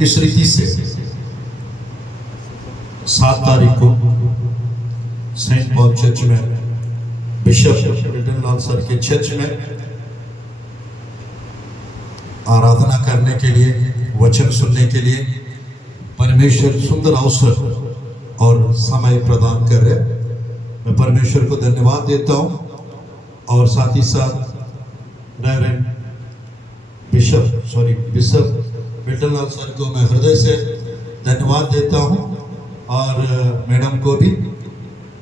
इस रीति से 7 तारीख को सेंट पॉल चर्च में बिशप रिटन लाल सर के चर्च में आराधना करने के लिए, वचन सुनने के लिए परमेश्वर सुंदर अवसर और समय प्रदान कर रहे। मैं परमेश्वर को धन्यवाद देता हूं और साथ ही साथ रेवरेंड बिशप रिटन लाल सर को मैं हृदय से धन्यवाद देता हूं और मैडम को भी,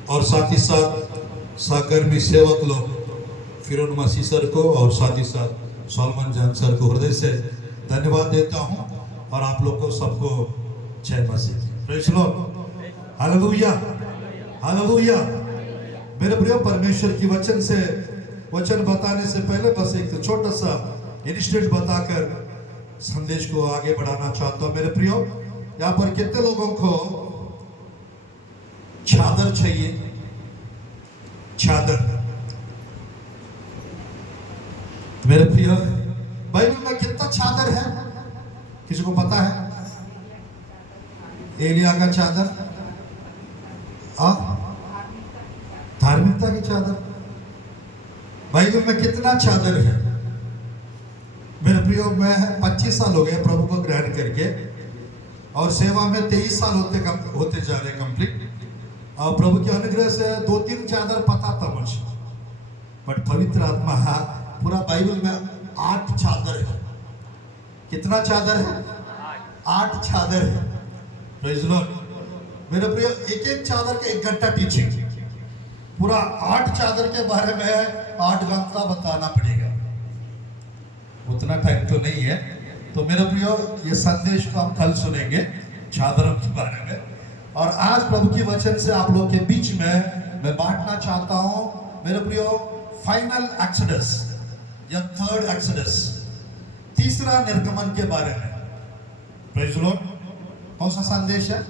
और साथ ही साथ सहकर्मी सेवक लोग फिरोन मसीह सर को और साथ ही साथ सॉलमन जान सर को हृदय से धन्यवाद देता हूं और आप लोग को सबको जय मसीह। Praise the Lord, hallelujah hallelujah. मेरे प्रिय, परमेश्वर की वचन बताने से पहले बस एक छोटा सा इंसिडेंट बताकर संदेश को आगे बढ़ाना चाहता हूं। मेरे प्रियो, यहाँ पर कितने लोगों को चादर चाहिए? चादर। मेरे प्रियो, बाइबल में कितना चादर है किसी को पता है? एलिया का चादर, धार्मिकता की चादर। बाइबल में कितना चादर है? मेरे प्रियो, मैं 25 साल हो गए प्रभु को ग्रहण करके और सेवा में 23 साल होते जा रहे कंप्लीट। और प्रभु के अनुग्रह से 2-3 चादर पता था मुझे, बट पवित्र आत्मा पूरा बाइबल में 8 चादर है। कितना चादर है? 8 चादर है। Praise the Lord. मेरे प्रियो, एक चादर का 1 घंटा टीचिंग, पूरा 8 चादर के बारे में 8 घंटा बताना पड़ेगा, उतना टाइम तो नहीं है। तो मेरे प्रियो, ये संदेश को हम कल सुनेंगे चादरों के बारे में। और आज प्रभु की वचन से आप लोग के बीच में मैं बांटना चाहता हूं मेरे प्रियो फाइनल एक्सोडस या थर्ड एक्सोडस, तीसरा निर्गमन के बारे में। Praise the Lord. कौन सा संदेश है?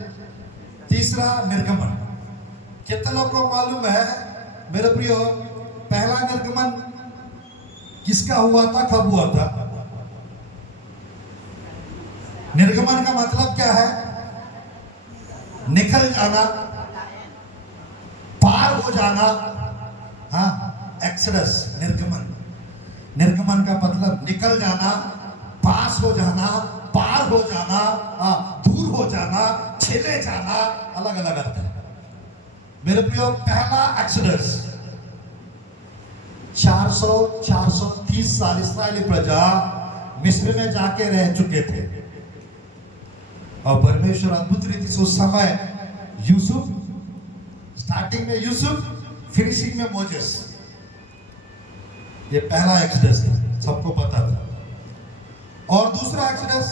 तीसरा निर्गमन। कितने लोगों को मालूम है मेरे प्रियो, पहला निर्गमन किसका हुआ था, कब हुआ था? निर्गमन का मतलब क्या है? निकल जाना, पार हो जाना। एक्सोडस, निर्गमन का मतलब निकल जाना, पास हो जाना, पार हो जाना, दूर हो जाना, चले जाना, अलग अलग अर्थ है। मेरे प्रियो, पहला एक्सोडस 430 साल इस्राएली प्रजा मिस्र में जाके रह चुके थे और परमेश्वर अद्भुत रीति से उस समय यूसुफ, स्टार्टिंग में यूसुफ, फिनिशिंग में मोजेस। ये पहला एक्सोडस सबको पता था। और दूसरा एक्सोडस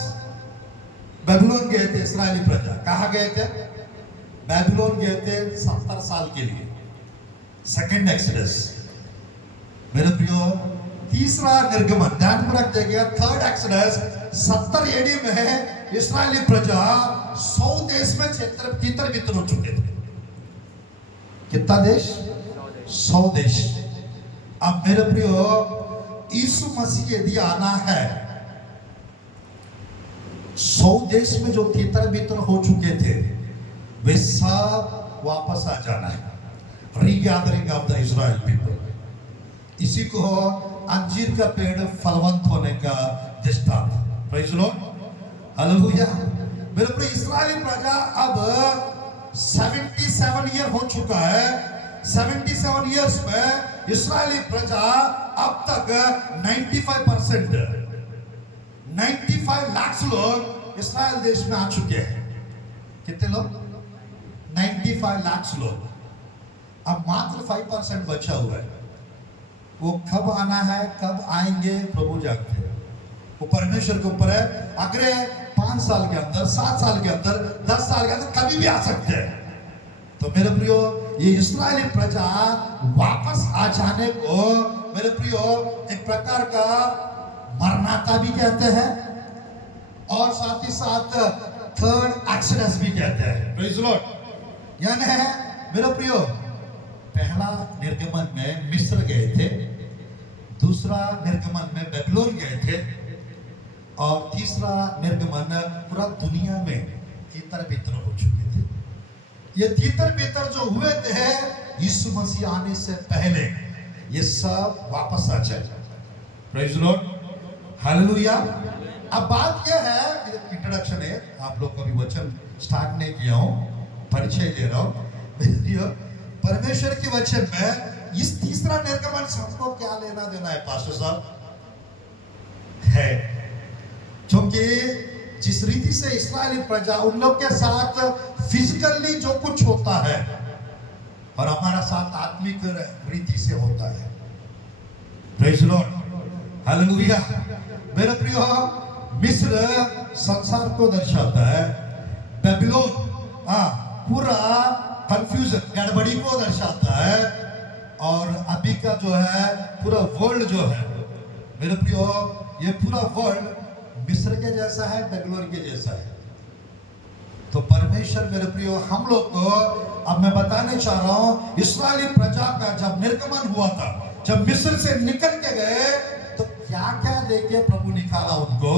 बेबीलोन गए थे इस्राएली प्रजा। कहाँ गए थे? बेबीलोन गए थे 70 साल के लिए, सेकंड एक्सोडस। मेरे प्रियो, तीसरा निर्गमन, ध्यान में रख देगा, थर्ड एक्सोडस 70 एडी में इस्राएली प्रजा 100 देश में तितर बितर हो चुके थे। कितना देश? 100 देश। अब मेरे प्रियो, यीशु मसीह यदि आना है, 100 देश में जो तितर बितर हो चुके थे वे सब वापस आ जाना है। रीगैदरिंग ऑफ द इजराइल पीपल। इसी को अंजीर का पेड़ फलवंत होने का दृष्टांत। Praise the Lord, hallelujah. मेरे प्रिय, इस्राएली प्रजा अब 77 ईयर हो चुका है। 77 ईयर्स में इस्राएली प्रजा अब तक 95 लाख लोग इस्राएल देश में आ चुके हैं। कितने लोग? 95 लाख लोग। अब मात्र 5% बचा हुआ है। वो कब आना है, कब आएंगे, प्रभु जानते हैं। वो परमेश्वर के ऊपर है। अगले 5 साल के अंदर, 7 साल के अंदर, 10 साल के अंदर कभी भी आ सकते हैं। तो मेरे प्रियो, ये इस्राएली प्रजा वापस आ जाने को मेरे प्रियो एक प्रकार का मरनाता भी कहते हैं और साथ ही साथ थर्ड एक्सोडस भी कहते हैं। Praise the Lord. यानी मेरे प्रियो, पहला निर्गमन में मिस्र गए थे, दूसरा निर्गमन में बेबीलोन गए थे, और तीसरा निर्गमन पूरा दुनिया में तीतर बितर हो चुके थे। ये तीतर बितर जो हुए थे यीशु मसीह आने से पहले, ये सब वापस आ जाए। Praise the Lord, hallelujah. अब बात यह है, इंट्रोडक्शन है, आप लोग को अभी वचन स्टार्ट नहीं किया हूं, परिचय दे रहा हूं। परमेश्वर के वचन में इस तीसरा निर्गमन से हमको क्या लेना देना है पास्टर साहब? है क्योंकि जिस रीति से इस्राएली प्रजा उन लोग के साथ फिजिकली जो कुछ होता है और हमारा साथ आत्मिक रीति से होता है। Praise the Lord, hallelujah. मेरे प्रियो, मिस्र संसार को दर्शाता है, बेबीलोन पूरा कंफ्यूजन, गड़बड़ी को दर्शाता है, और अभी का जो है पूरा वर्ल्ड जो है, मेरे प्रियो, ये पूरा वर्ल्ड मिस्र के जैसा है, बेबीलोन के जैसा है। तो परमेश्वर मेरे प्रियो हम लोग को, अब मैं बताने चाह रहा हूं, इस्राएली प्रजा का जब निर्गमन हुआ था, जब मिस्र से निकल के गए, तो क्या क्या देके प्रभु निकाला उनको।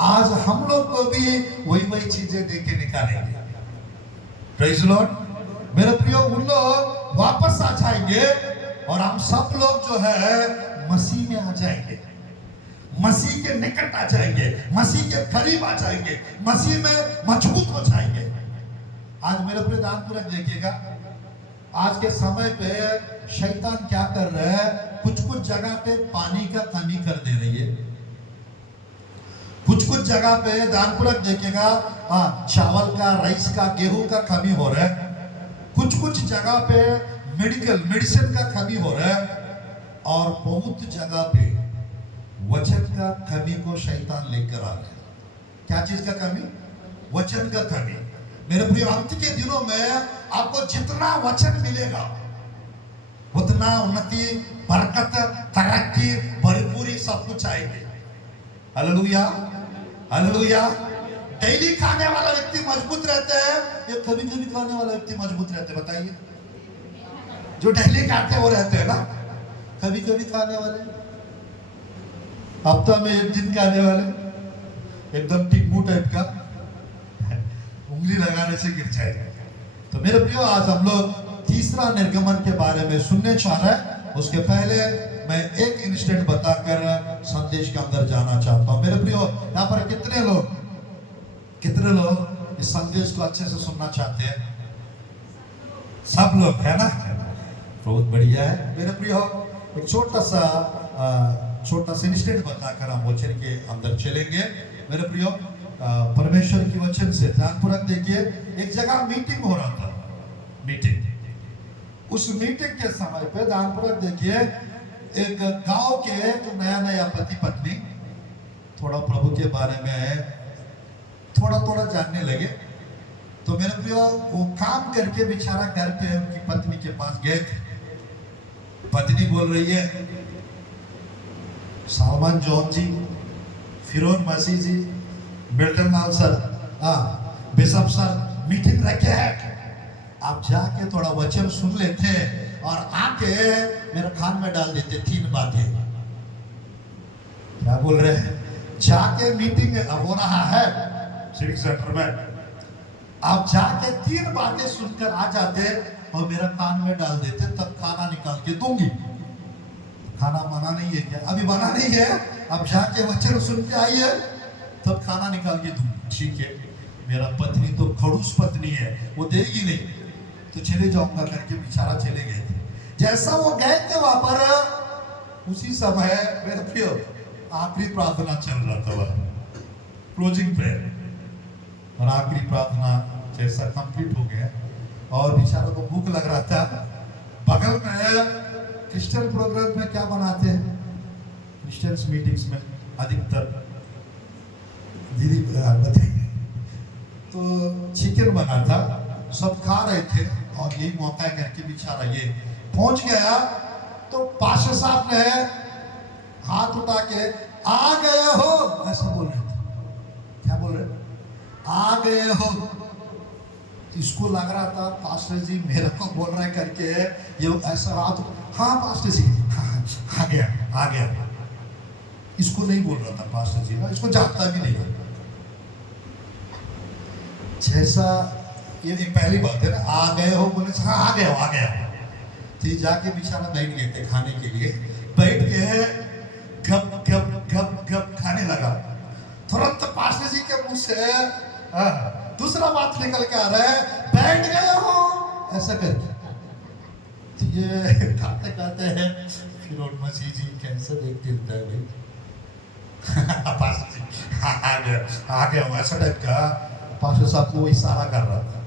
आज हम लोग को भी वही वही चीजें देके निकालेंगे। Praise the Lord. मेरे प्रियो, उन लोग वापस आ जाएंगे और हम सब लोग जो है मसीह में आ जाएंगे, मसीह के निकट आ जाएंगे, मसीह के करीब आ जाएंगे, मसीह में मजबूत हो जाएंगे। आज मेरे प्रिय ध्यानपूर्वक देखिएगा, आज के समय पे शैतान क्या कर रहा है, कुछ कुछ जगह पे पानी का कमी कर दे रही है, कुछ कुछ जगह पे ध्यानपूर्वक देखिएगा चावल का, राइस का, गेहूं का कमी हो रहा है, कुछ कुछ जगह पे मेडिसिन का कमी हो रहा है, और बहुत जगह पे वचन का कमी को शैतान लेकर आ रहा है। क्या चीज का कमी? वचन का कमी। मेरे प्रिय, अंत के दिनों में आपको जितना वचन मिलेगा उतना उन्नति, बरकत, तरक्की, भरपूरी सब कुछ आएगी। Hallelujah, hallelujah. डेली खाने वाला व्यक्ति मजबूत रहता है या कभी कभी खाने वाला व्यक्ति मजबूत रहता है? बताइए। जो डेली खाते हैं वो रहते हैं ना, कभी कभी खाने वाले, हफ्ता में एक दिन खाने वाले, एकदम टिप्पू टाइप का, उंगली लगाने से गिर जाएगा। तो मेरे प्रियो, आज हम लोग तीसरा निर्गमन के बारे में सुनने चाह रहे हैं। उसके पहले मैं एक इंस्टेंट बताकर संदेश के अंदर जाना चाहता हूं। मेरे प्रियो, यहाँ पर कितने लोग इस संदेश को अच्छे से सुनना चाहते हैं? सब लोग, है ना? बहुत बढ़िया है। मेरे प्रियो, एक छोटा सा इंस्टेंट बताकर हम वचन के अंदर चलेंगे। मेरे प्रियो, परमेश्वर की वचन से ध्यानपूर्वक देखिए। एक जगह मीटिंग हो रहा था, उस मीटिंग के समय पे ध्यानपूर्वक देखिए, एक गांव के जो नया नया पति पत्नी थोड़ा प्रभु के बारे में थोड़ा जानने लगे। तो मेरे प्रियो, वो काम करके बेचारा घर पे उनकी पत्नी के पास गए। पत्नी बोल रही है, सालमान जॉन जी, फिरोन मसीह जी, मिल्टन लाल सर, बिशप सर मीटिंग रखे हैं, आप जाके थोड़ा वचन सुन लेते और आके मेरे कान में डाल देते 3 बातें। क्या बोल रहे हैं? जाके मीटिंग हो रहा है सिविक सेंटर में, आप जाके 3 बातें सुनकर आ जाते और मेरा कान में डाल देते, तब खाना निकाल के दूंगी। खाना बना नहीं है क्या? अभी बना नहीं है, अब जाके वचन सुन के आइए तब खाना निकाल के दूंगी। ठीक है, मेरा पत्नी तो खड़ूस पत्नी है, वो देगी नहीं, तो चले जाऊंगा करके बेचारा चले गए थे। जैसा वो गए थे वहां पर, उसी समय मेरे प्रिय आखिरी प्रार्थना चल रहा था, वह क्लोजिंग प्रेयर, और आखिरी प्रार्थना जैसा कंप्लीट हो गया और बेचारा को भूख लग रहा था। बगल में क्रिश्चियन प्रोग्राम में क्या बनाते हैं, क्रिश्चियंस मीटिंग्स में अधिकतर दीदी बताइए, तो चिकन बना था, सब खा रहे थे और यही मौका करके बेचारा ये पहुंच गया। तो पाशा साहब ने हाथ उठा के, आ गए हो, ऐसा बोल रहे थे। क्या बोल रहे? आ गए हो। इसको लग रहा था पास्टर जी मेरे को बोल रहे करके, ये ऐसा हाथ, हाँ पास्टर जी, हाँ आ गया। इसको नहीं बोल रहा था पास्टर जी का, इसको जानता भी नहीं है। जैसा ये पहली बात है ना, आ गए हो बोले हाँ आ गया हो, आ गया। तो ये जाके बिछाना बैठ गए थे खाने के लिए, बैठ के गप गप गप गप खाने लगा। तुरंत पास्टर जी के मुंह से दूसरा बात निकल के आ रहा है, बैठ गए हो ऐसा करके। तो ये खाते खाते हैं फिर और मसीह जी कैसे देखते होता है भाई पास्टर जी आ गया हो ऐसा टाइप का। पास्टर साहब को वो इशारा कर रहा था।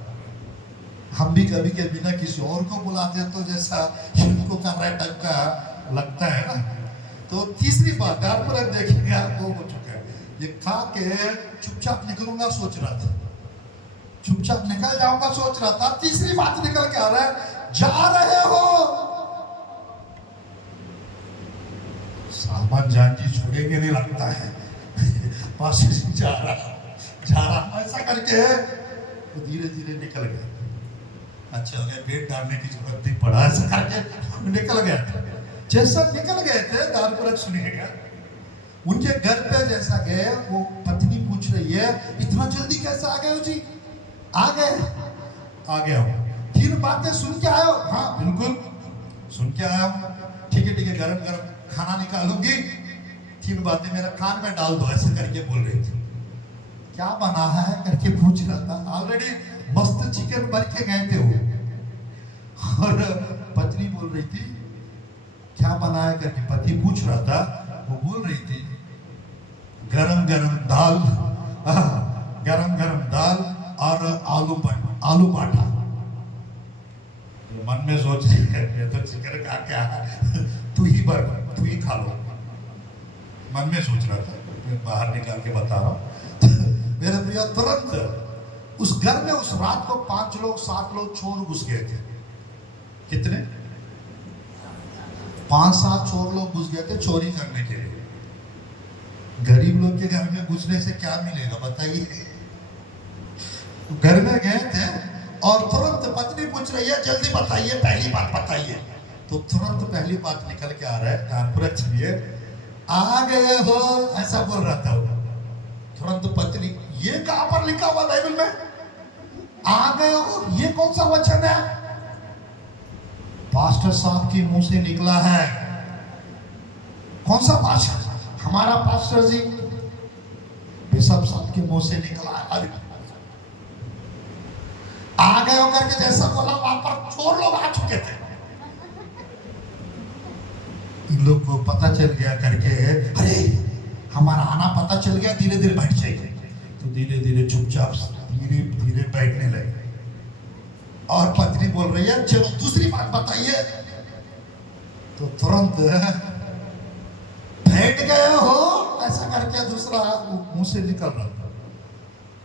हम भी कभी के बिना किसी और को बुलाते तो जैसा इनको कर रहा टाइप का लगता है ना। तो तीसरी बात पर देखेंगे वो हो चुका है। ये खा के चुपचाप निकलूंगा सोच रहा था, चुपचाप निकल जाऊंगा सोच रहा था। तीसरी बात निकल के आ रहा है, जा रहे हो। सालमान जान जी छोड़ेंगे नहीं लगता है पास जा रहा ऐसा करके तो धीरे धीरे निकल गया। अच्छा हो गया, पेट डालने की जरूरत नहीं पड़ा, ऐसा करके निकल गया। जैसा निकल गए थे दान पर सुनिएगा, उनके घर पे जैसा गए वो पत्नी पूछ रही है, इतना जल्दी कैसे आ गए हो जी? आ गया हूँ। 3 बातें सुन के आयो? हाँ बिल्कुल सुन के आया हूँ। ठीक है गरम गरम खाना निकालूंगी, 3 बातें मेरा कान में डाल दो, ऐसे करके बोल रही थी। क्या बना है करके पूछ रहा था। ऑलरेडी मस्त चिकन भर के गए थे वो, और पत्नी बोल रही थी क्या बना है करके पति पूछ रहा था। वो बोल रही थी गरम गरम दाल, गरम गरम दाल और आलू बाटा। मन में सोच रही है ये तो चिकन का क्या तू ही खा लो, मन में सोच रहा था। बाहर निकाल के बता रहा हूँ मेरे प्रिय, तुरंत उस घर में उस रात को 5 लोग 7 लोग चोर घुस गए थे। कितने? 5-7 चोर लोग घुस गए थे चोरी करने के लिए। गरीब लोग के घर में घुसने से क्या मिलेगा बताइए। घर में गए थे और तुरंत पत्नी पूछ रही है जल्दी बताइए, पहली बात बताइए। तो तुरंत पहली बात निकल के आ रहा है, कानपुर चलिए, आ गए हो ऐसा बोल रहा था वो। तुरंत पत्नी, ये कहां पर लिखा हुआ बाइबल में आ गए हो? ये कौन सा वचन है? पास्टर साहब के मुंह से निकला है। कौन सा भाषा? हमारा पास्टर जी बिशप साहब के मुंह से निकला है। अरे आ गए हो करके जैसा बोला वहां पर चोर लोग आ चुके थे। इन लोग को पता चल गया करके, अरे हमारा आना पता चल गया, धीरे धीरे बैठ जाएंगे। तो धीरे धीरे चुपचाप धीरे धीरे बैठने लगे। और पत्नी बोल रही है चलो दूसरी बात बताइए। तो तुरंत बैठ गए हो ऐसा करके दूसरा मुंह से निकल रहा था।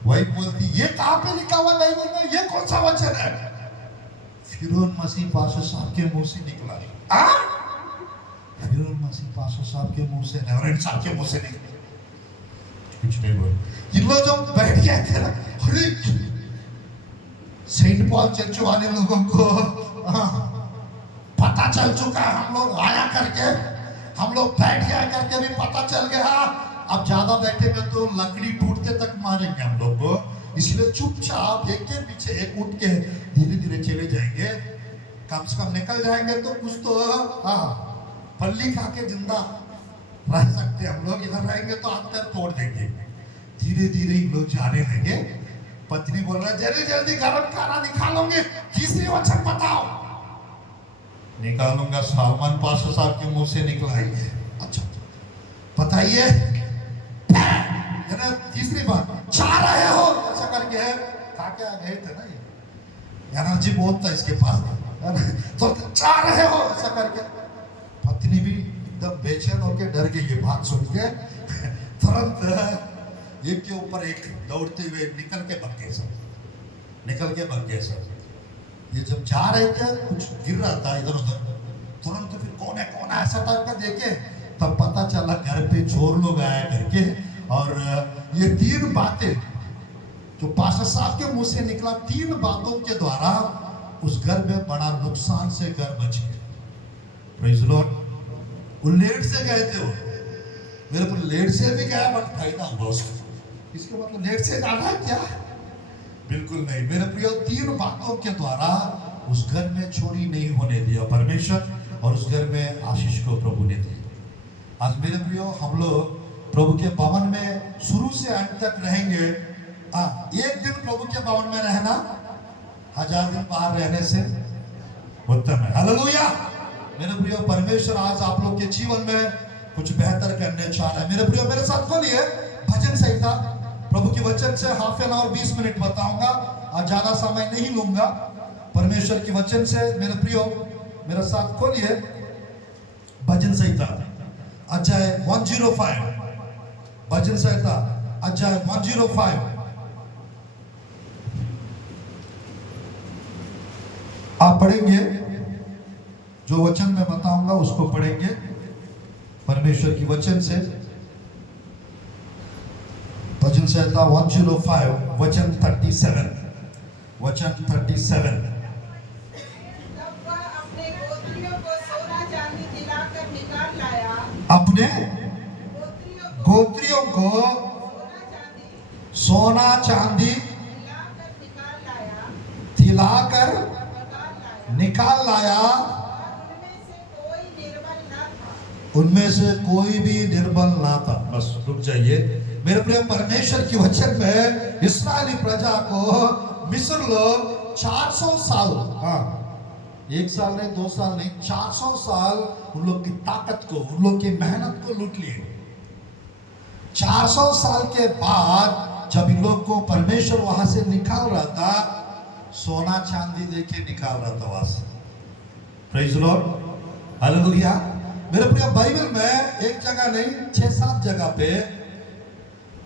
वही बोलती, ये कहां पे लिखा हुआ नहीं बोलना, ये कौन सा वचन है? फिरौन मसीह पास्टर साहब के मुंह से निकला। फिरौन मसीह पास्टर साहब के मुंह से, रेवरेंड साहब के मुंह से निकला। कुछ नहीं बोल। इन लोग जब बैठ गए थे ना, अरे सेंट पॉल चर्च वाले लोगों को पता चल चुका है, हम लोग आया करके, हम लोग बैठ गया करके भी पता चल गया। अब ज्यादा बैठेंगे तो लकड़ी टूटते तक मारेंगे हम लोग को, इसलिए चुपचाप एक के पीछे एक उठ के धीरे धीरे चले जाएंगे। कम से कम निकल जाएंगे तो कुछ तो पल्ली खा के जिंदा रह सकते हम लोग। इधर रहेंगे तो अंदर तोड़ देंगे। धीरे धीरे लोग जाने लगे। पत्नी बोल रहा है जल्दी जल्दी गरम खाना निकालोगे, तीसरी वचन बताओ। निकालूंगा, सालमान पास्टर साहब के मुंह से निकला है। अच्छा बताइए, तीसरी बात, चाह रहे हो ऐसा करके काके आ गए थे ना, ये एनर्जी बहुत था इसके पास। तो चाह रहे हो ऐसा करके पत्नी भी एकदम बेचैन होकर डर गई ये बात सुन के। तुरंत एक के ऊपर एक दौड़ते हुए निकल के भाग गए सब। ये जब जा रहे थे कुछ गिर रहा था इधर उधर, तुरंत फिर कौन है ऐसा टाइप का देखे, तब पता चला घर पे चोर लोग आया करके। और ये 3 बातें जो पास्टर साहब के मुंह से निकला, 3 बातों के द्वारा उस घर में बड़ा नुकसान से घर बच गया। Praise the Lord. वो लेट से गए थे, वो मेरे को लेट से भी गया बट फायदा हुआ उसको। इसका मतलब लेट से जाना है क्या? बिल्कुल नहीं मेरे प्रियो। 3 बातों के द्वारा उस घर में चोरी नहीं होने दिया परमेश्वर, और उस घर में आशीष को प्रभु ने दी। आज मेरे प्रियो हम लोग प्रभु के भवन में शुरू से अंत तक रहेंगे। एक दिन प्रभु के भवन में रहना 1000 दिन बाहर रहने से उत्तम है। हालेलुया। मेरे प्रियो परमेश्वर आज आप लोग के जीवन में कुछ बेहतर करने चाह रहा है। मेरे प्रियो मेरे साथ खोलिए भजन संहिता। प्रभु के वचन से हाफ एन आवर 20 मिनट बताऊंगा, आज ज्यादा समय नहीं लूंगा। परमेश्वर के वचन से मेरे प्रियो मेरे साथ खोलिए भजन संहिता अध्याय 105। भजन संहिता अध्याय 105 आप पढ़ेंगे। जो वचन मैं बताऊंगा उसको पढ़ेंगे परमेश्वर की वचन से। भजन संहिता 105 वचन 37। वचन 37। अपने गोत्रियों को सोना चांदी दिलाकर निकाल लाया। उनमें से कोई भी निर्बल ना था। बस रुक जाइए मेरे प्रिय। परमेश्वर की वचन में इस्राएली प्रजा को मिस्र लोग 400 साल, 1 साल नहीं 2 साल नहीं 400 साल उन लोग की ताकत को, उन लोग की मेहनत को लूट लिए। 400 साल के बाद जब इन लोग को परमेश्वर वहां से निकाल रहा था, सोना चांदी देके निकाल रहा था वहां से। Praise the Lord. हालेलुया। मेरे प्रिय बाइबल में एक जगह नहीं 6-7 जगह पे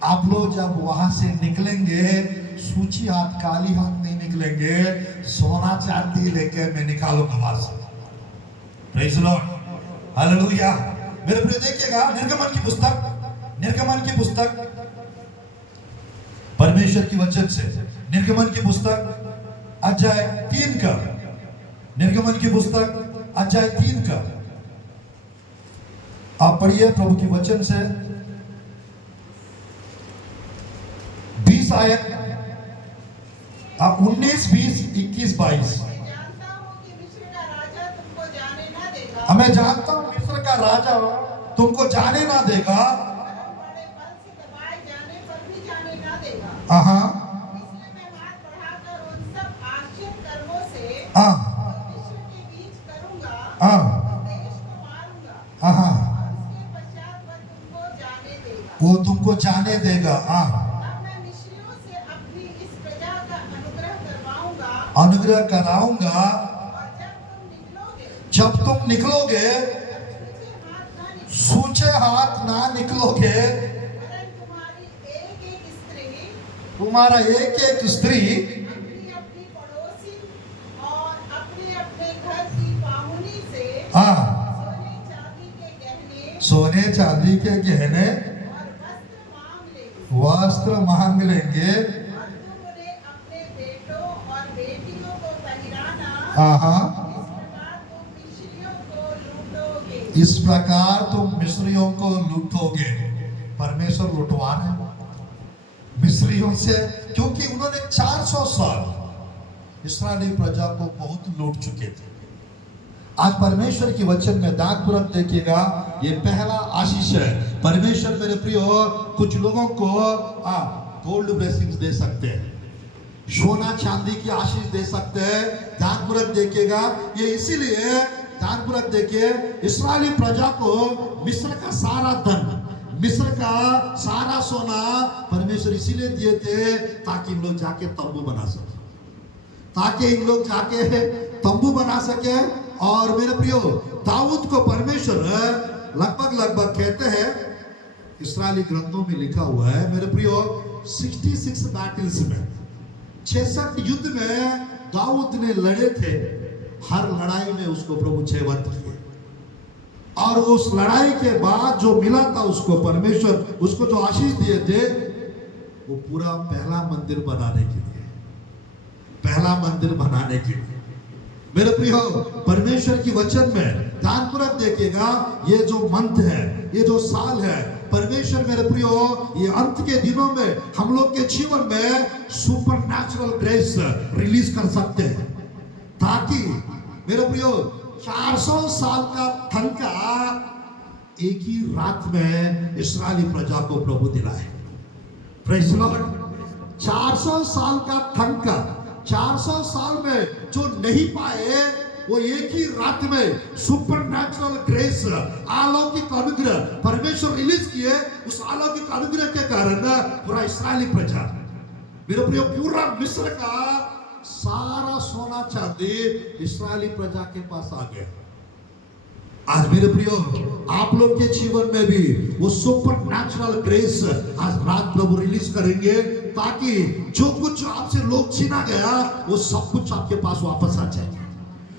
आप लोग जब वहां से निकलेंगे सूची हाथ काली हाथ नहीं निकलेंगे, सोना चांदी लेके मैं निकालूंगा वहां से। Praise the Lord. हालेलुया। मेरे प्रिय देखिएगा निर्गमन की पुस्तक, निर्गमन की पुस्तक परमेश्वर की वचन से, निर्गमन की पुस्तक अध्याय 3 का, निर्गमन की पुस्तक अध्याय 3 का आप पढ़िए प्रभु की वचन से 20 आयत, आप 19, 20, 21, 22। मैं जानता हूं मिस्र का राजा तुमको जाने ना देगा। वो तुमको जाने देगा। अनुग्रह कराऊंगा। जब तुम निकलोगे सूचे हाथ ना निकलोगे। तुम्हारा एक एक स्त्री सोने चांदी के गहने वस्त्र मांग लेंगे। इस प्रकार तुम मिस्रियों को लूटोगे। परमेश्वर लुटवा रहे मिस्रियों से, क्योंकि उन्होंने 400 साल इस्राएली प्रजा को बहुत लूट चुके थे। आज परमेश्वर की वचन में दागपुरम देखिएगा, ये पहला आशीष है। परमेश्वर मेरे प्रियो कुछ लोगों को गोल्ड ब्लेसिंग्स दे सकते हैं, सोना चांदी की आशीष दे सकते हैं। दागपुरम देखिएगा, ये इसीलिए दागपुरम देखिए इस्राएली प्रजा को मिस्र का सारा धन, मिस्र का सारा सोना परमेश्वर इसीलिए दिए थे ताकि इन लोग जाके तंबू बना सके, ताकि इन लोग जाके तंबू बना सके। और मेरे प्रियो दाऊद को परमेश्वर लगभग कहते हैं, इस्राएली ग्रंथों में लिखा हुआ है मेरे प्रियो 66 बैटल्स में, 66 युद्ध में दाऊद ने लड़े थे। हर लड़ाई में उसको प्रभु जयवंत किए, और उस लड़ाई के बाद जो मिला था उसको परमेश्वर उसको जो आशीष दिए थे वो पूरा पहला मंदिर बनाने के लिए, पहला मंदिर बनाने के लिए। मेरे प्रियो, परमेश्वर की वचन में ध्यानपूर्वक देखिएगा, ये जो मंथ है, ये जो साल है, परमेश्वर मेरे प्रियो ये अंत के दिनों में हम लोग के जीवन में सुपरनैचुरल ग्रेस रिलीज कर सकते हैं, ताकि मेरे प्रियो 400 साल का ठनका एक ही रात में इस्राएली प्रजा को प्रभु दिलाए। Praise the Lord. 400 साल का ठनका, 400 साल में जो नहीं पाए वो एक ही रात में सुपरनैचुरल ग्रेस, अलौकिक अनुग्रह परमेश्वर रिलीज किए। उस अलौकिक अनुग्रह के कारण पूरा इस्राएली प्रजा, मेरे प्रिय, पूरा मिस्र का सारा सोना चांदी इस्राएली प्रजा के पास आ गया। आज मेरे प्रियो, आप लोग के जीवन में भी वो सुपरनैचुरल ग्रेस आज रात प्रभु रिलीज करेंगे, ताकि जो कुछ आपसे लोग छीना गया वो सब कुछ आपके पास वापस आ जाएंगे,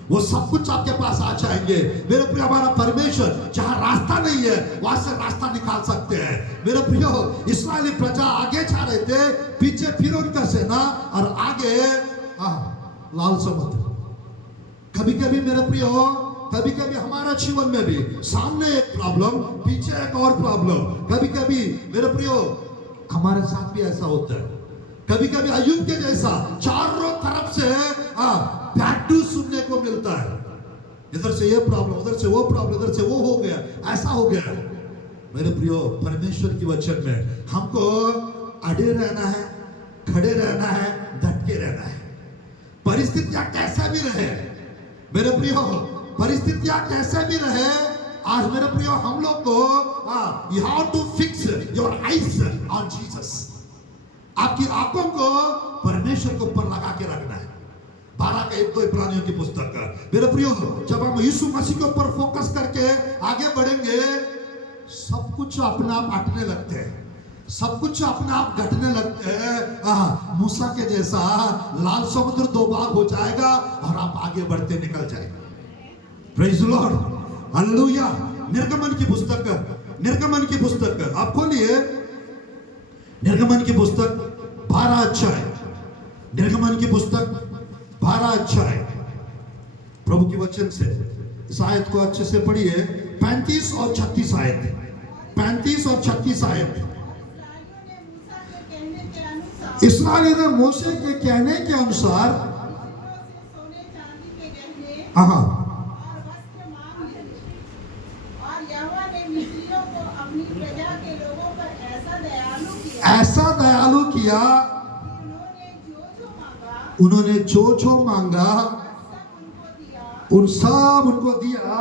वो सब कुछ आपके पास आ जाएंगे। मेरे प्रियो, हमारा परमेश्वर जहां रास्ता नहीं है वहां से रास्ता निकाल सकते हैं। मेरे प्रियो, इस्राएली प्रजा आगे जा रहे थे, पीछे फिरौन का सेना और आगे लाल समुद्र। कभी कभी मेरे प्रियो, कभी कभी हमारा जीवन में भी सामने एक प्रॉब्लम, पीछे एक और प्रॉब्लम। कभी कभी मेरे प्रियो हमारे साथ भी ऐसा होता है। कभी कभी अय्यूब के जैसा चारों तरफ से बैड न्यूज़ सुनने को मिलता है। इधर से ये प्रॉब्लम, उधर से वो प्रॉब्लम, इधर से वो हो गया, ऐसा हो गया। मेरे प्रियो, परमेश्वर की वचन में हमको अड़े रहना है, खड़े रहना है, डट के रहना है। परिस्थितियां कैसा भी रहे मेरे प्रियो, परिस्थितियां कैसे भी रहे, आज मेरे प्रियो हम लोग को you have to fix your eyes on Jesus. आपकी आंखों को परमेश्वर के ऊपर लगा के रखना है। 12:1-2 इब्रानियों की पुस्तक का। मेरे प्रियो, जब हम यीशु मसीह के ऊपर फोकस करके आगे बढ़ेंगे, सब कुछ अपने आप हटने लगते हैं, सब कुछ अपने आप घटने लगते हैं। मूसा के जैसा लाल समुद्र 2 भाग हो जाएगा और आप आगे बढ़ते निकल जाएंगे। Praise the Lord, hallelujah. निर्गमन की पुस्तक, निर्गमन की पुस्तक आप खोलिए, निर्गमन की पुस्तक 12 अध्याय, निर्गमन की पुस्तक 12 अध्याय। प्रभु की वचन से इस आयत को अच्छे से पढ़िए, 35 और 36 आयत, 35 और 36 आयत। इस्राएली ने मूसा के कहने के अनुसार ऐसा दयालु किया, उन्होंने जो जो मांगा उन सब उनको दिया।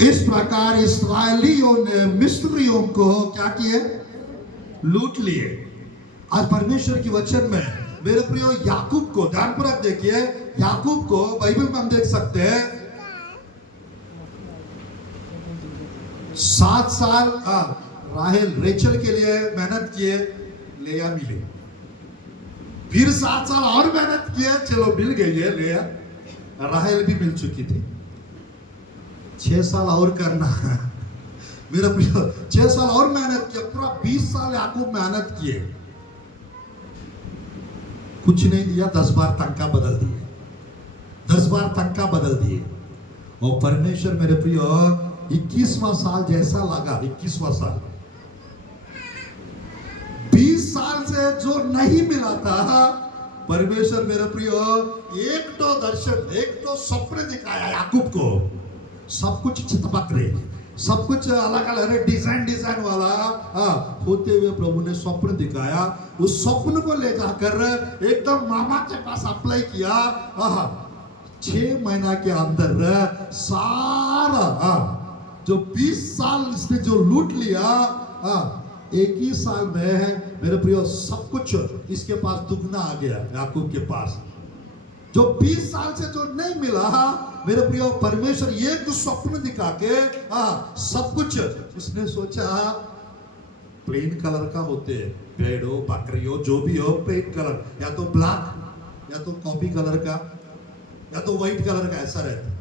इस प्रकार इस्राएलियों ने मिस्रियों को क्या किए? लूट लिए। आज परमेश्वर की वचन में मेरे प्रियो, याकूब को ध्यानपूर्वक देखिए, याकूब को बाइबल में हम देख सकते हैं 7 साल राहेल रेचल के लिए मेहनत किए, लेया मिली। फिर 7 साल और मेहनत किए, चलो मिल गई है लेया, राहेल भी मिल चुकी थी। 6 साल और करना मेरा प्रिय, 6 साल और मेहनत किया, पूरा 20 साल याकूब मेहनत किए, कुछ नहीं दिया। 10 बार तंका बदल दिए, 10 बार तंका बदल दिए। और परमेश्वर मेरे प्रिय 21वां साल जैसा लगा, 21वां साल, 20 साल से जो नहीं मिला था, परमेश्वर मेरे प्रिय एक तो दर्शन, एक तो स्वप्न दिखाया याकूब को। सब कुछ चितपक रहे, सब कुछ अलग अलग डिजाइन वाला होते हुए प्रभु ने स्वप्न दिखाया। उस स्वप्न को ले जाकर एकदम मामा के पास अप्लाई किया। 6 महीना के अंदर सारा जो 20 साल इसने जो लूट लिया, एक ही साल में मेरे प्रियो सब कुछ इसके पास दुगना आ गया याकूब के पास। जो 20 साल से जो नहीं मिला, मेरे प्रियो परमेश्वर एक स्वप्न दिखा के सब कुछ उसने सोचा प्लेन कलर का होते हैं, भेड़ हो, बकरी हो, जो भी हो, प्लेन कलर, या तो ब्लैक, या तो कॉफी कलर का, या तो व्हाइट कलर का, ऐसा रहता।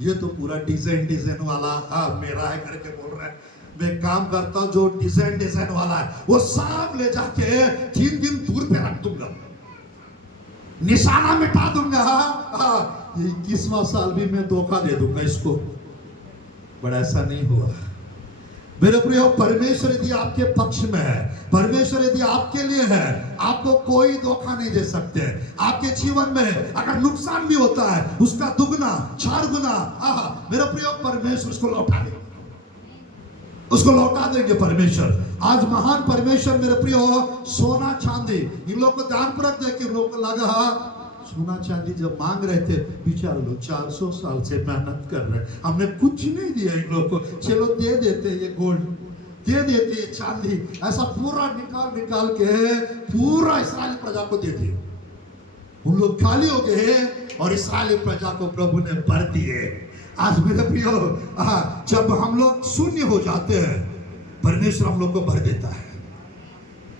ये तो पूरा डिजाइन वाला मेरा है करके बोल रहा है। मैं काम करता हूं जो डिजाइन वाला है, वो सब ले जाके 3 दिन दूर पे रख दूंगा। निशाना मिटा दूंगा, 21वां साल भी मैं धोखा दे दूंगा इसको। बट ऐसा नहीं हुआ। मेरे प्रियो, परमेश्वर यदि आपके पक्ष में है, परमेश्वर यदि आपके लिए है, आपको कोई धोखा नहीं दे सकते। आपके जीवन में अगर नुकसान भी होता है, उसका दुगना 4 गुना मेरे प्रियो परमेश्वर उसको लौटा देंगे, उसको लौटा देंगे परमेश्वर। आज महान परमेश्वर मेरे प्रियो सोना चांदी इन लोग को ध्यानपूर्वक देख के लोग को लगा सोना चांदी जब मांग रहे थे, बेचारे लोग 400 साल से मेहनत कर रहे हैं, हमने कुछ नहीं दिया इन लोग को, चलो दे देते ये गोल्ड, दे देते ये चांदी, ऐसा पूरा निकाल के पूरा इस्राएली प्रजा को दे दिए। उन लोग खाली हो गए और इस्राएली प्रजा को प्रभु ने भर दिए। आज मेरे प्रियो, जब हम लोग शून्य हो जाते हैं, परमेश्वर हम लोग को भर देता है,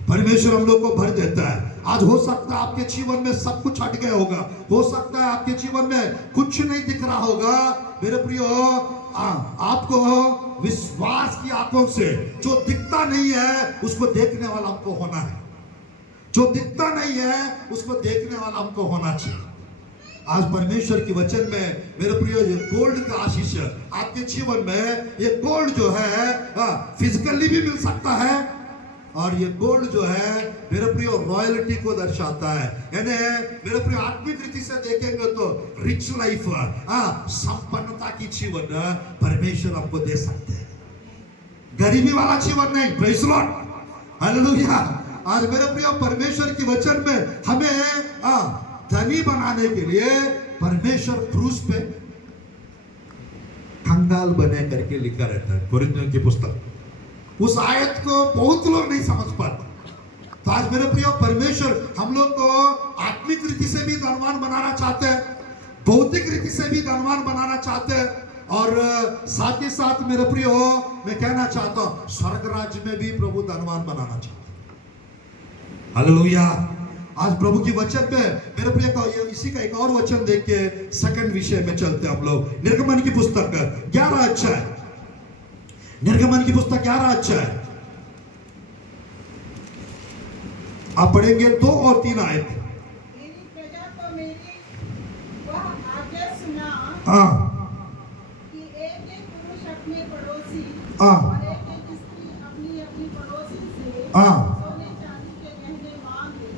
परमेश्वर हम लोग को भर देता है। आज हो सकता है आपके जीवन में सब कुछ हट गया होगा, हो सकता है आपके जीवन में कुछ नहीं दिख रहा होगा। मेरे प्रियो, आपको विश्वास की आंखों से जो दिखता नहीं है उसको देखने वाला हमको होना है, जो दिखता नहीं है उसको देखने वाला हमको होना चाहिए। आज परमेश्वर के वचन में मेरे प्रियो, ये गोल्ड का आशीष आपके जीवन में, ये गोल्ड जो है फिजिकली भी मिल सकता है, और ये गोल्ड जो है मेरे प्रियो रॉयल्टी को दर्शाता है। यानी मेरे प्रियो आत्मिक रीति से देखेंगे तो रिच लाइफ, संपन्नता की जीवन परमेश्वर आपको दे सकते हैं, गरीबी वाला जीवन नहीं। Praise Lord, hallelujah. आज मेरे प्रियो परमेश्वर के वचन में हमें धनी बनाने के लिए परमेश्वर क्रूस पे कंगाल बने करके लिखा रहता है, कोरिन्थियों की पुस्तक। उस आयत को बहुत लोग नहीं समझ पाते। तो आज मेरे प्रियो परमेश्वर हम लोग को आत्मिक रीति से भी धनवान बनाना चाहते हैं, भौतिक रीति से भी धनवान बनाना चाहते हैं, और साथ ही साथ मेरे प्रियो मैं कहना चाहता हूं स्वर्ग राज्य में भी प्रभु धनवान बनाना चाहते हैं। हालेलुया। आज प्रभु की वचन में मेरे प्रिय इसी का एक और वचन देख के सेकंड विषय में चलते हैं हम लोग। निर्गमन की पुस्तक 11 अध्याय, निर्गमन की पुस्तक 11 अध्याय आप पढ़ेंगे 2 और 3 आयत। मेरी प्रजा को मेरी वह आज्ञा सुना कि एक एक पुरुष अपने पड़ोसी और एक एक स्त्री अपनी अपनी पड़ोसी से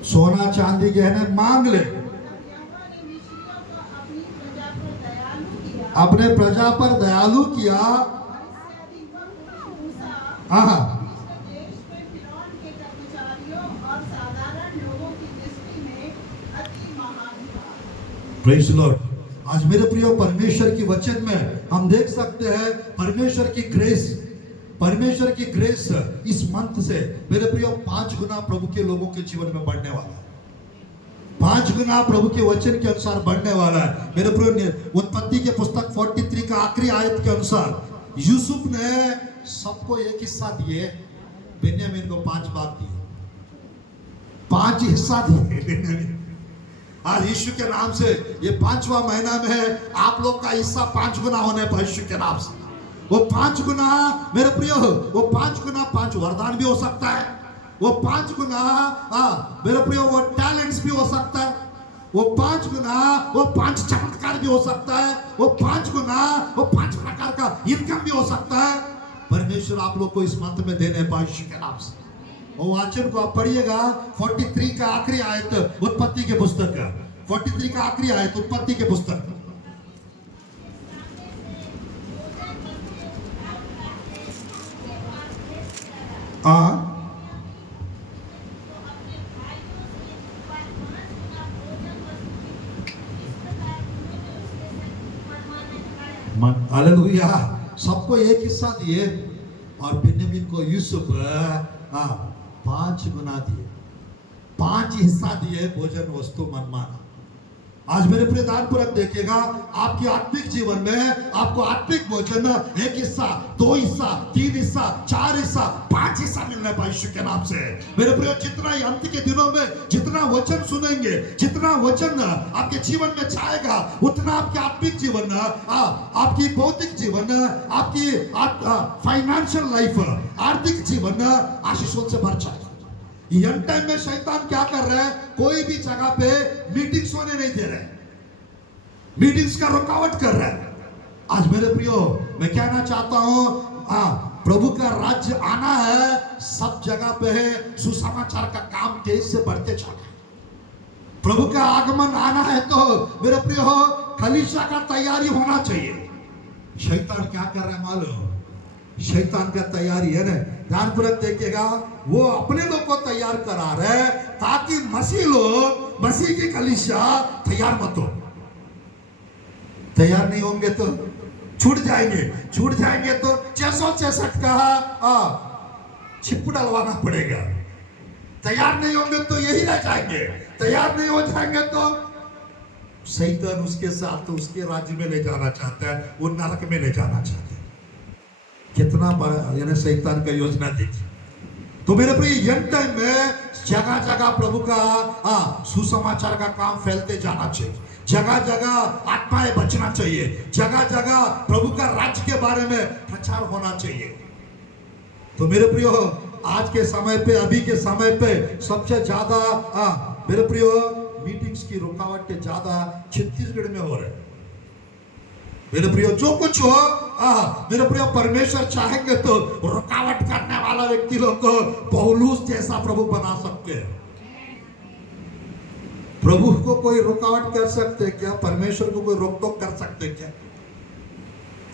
सोना चांदी गहने मांग ले। अपने प्रजा पर दयालु किया। Praise Lord. आज मेरे प्रिय परमेश्वर की वचन में हम देख सकते हैं परमेश्वर की ग्रेस, परमेश्वर की ग्रेस इस मंथ से मेरे प्रियो 5 गुना प्रभु के लोगों के जीवन में बढ़ने वाला है, 5 गुना प्रभु के वचन के अनुसार बढ़ने वाला है। मेरे प्रियो उत्पत्ति के पुस्तक 43 का आखिरी आयत के अनुसार यूसुफ ने सबको एक हिस्सा दिए, बेन्यामीन को 5 भाग दिए, 5 हिस्सा दिए बेन्यामीन। आज यीशु के नाम से ये 5वां महीना में है, आप लोग का हिस्सा 5 गुना होने पर यीशु के नाम से। वो 5 गुना मेरे प्रियो, वो 5 गुना 5 वरदान भी हो सकता है, वो 5 गुना मेरे प्रियो वो टैलेंट्स भी हो सकता है, वो 5 गुना वो 5 चमत्कार भी हो सकता है, वो 5 गुना वो 5 प्रकार का इनकम भी हो सकता है। परमेश्वर आप लोग को इस मंथ में देने पाए यीशु के नाम से। वो वाचन को आप पढ़िएगा 43 का आखिरी आयत उत्पत्ति के पुस्तक का, 43 का आखिरी आयत उत्पत्ति के पुस्तक। हालेलुया। सबको एक हिस्सा दिए और बेन्यामीन को यूसुफ 5 गुना दिए, 5 हिस्सा दिए भोजन वस्तु मनमाना। आज मेरे प्रिय दानपूर्वक देखिएगा आपके आत्मिक जीवन में आपको आत्मिक भोजन 1 हिस्सा, 2 हिस्सा, 3 हिस्सा, 4 हिस्सा, 5 हिस्सा मिलने पाए यीशु के नाम से। मेरे प्रिय जितना ही अंत के दिनों में जितना वचन सुनेंगे, जितना वचन आपके जीवन में छाएगा, उतना आपके आत्मिक जीवन, आपकी भौतिक जीवन, आपकी फाइनेंशियल लाइफ, आर्थिक जीवन आशीषों से भर जाएगा। एंड टाइम में शैतान क्या कर रहा है, कोई भी जगह पे मीटिंग्स होने नहीं दे रहे, मीटिंग्स का रुकावट कर रहा है। आज मेरे प्रियो, मैं कहना चाहता हूं, प्रभु का राज्य आना है, सब जगह पे है, सुसमाचार का काम तेज से बढ़ते चला है। प्रभु का आगमन आना है तो मेरे प्रियो कलीसिया का तैयारी होना चाहिए। शैतान क्या कर रहा है मालूम? शैतान का तैयारी है ना, ध्यानपूर्वक देखिएगा, वो अपने लोग को तैयार करा रहे ताकि मसीह लोग, मसीह की कलीसिया तैयार मत हो। तैयार नहीं होंगे तो छूट जाएंगे तो 666 का छिप डलवाना पड़ेगा। तैयार नहीं होंगे तो यही रह जाएंगे, तैयार नहीं हो जाएंगे तो शैतान उसके साथ, तो उसके राज्य में ले जाना चाहता है, वो नरक में ले जाना चाहता है। कितना बड़ा यानी शैतान का योजना देखिए। तो मेरे प्रिय, एंड टाइम में जगह जगह प्रभु का सुसमाचार का काम फैलते जाना चाहिए, जगह जगह आत्माएं बचना चाहिए, जगह जगह प्रभु का राज्य के बारे में प्रचार होना चाहिए। तो मेरे प्रियो, आज के समय पे, अभी के समय पे सबसे ज्यादा मेरे प्रियो मीटिंग्स की रुकावटें ज्यादा छत्तीसगढ़ में हो रहे हैं। मेरे प्रियो, जो कुछ हो, मेरे प्रियो परमेश्वर चाहेंगे तो रुकावट करने वाला व्यक्ति लोग को पौलुस जैसा प्रभु बना सकते हैं। प्रभु को कोई रुकावट कर सकते क्या? परमेश्वर को कोई रोक टोक कर सकते क्या?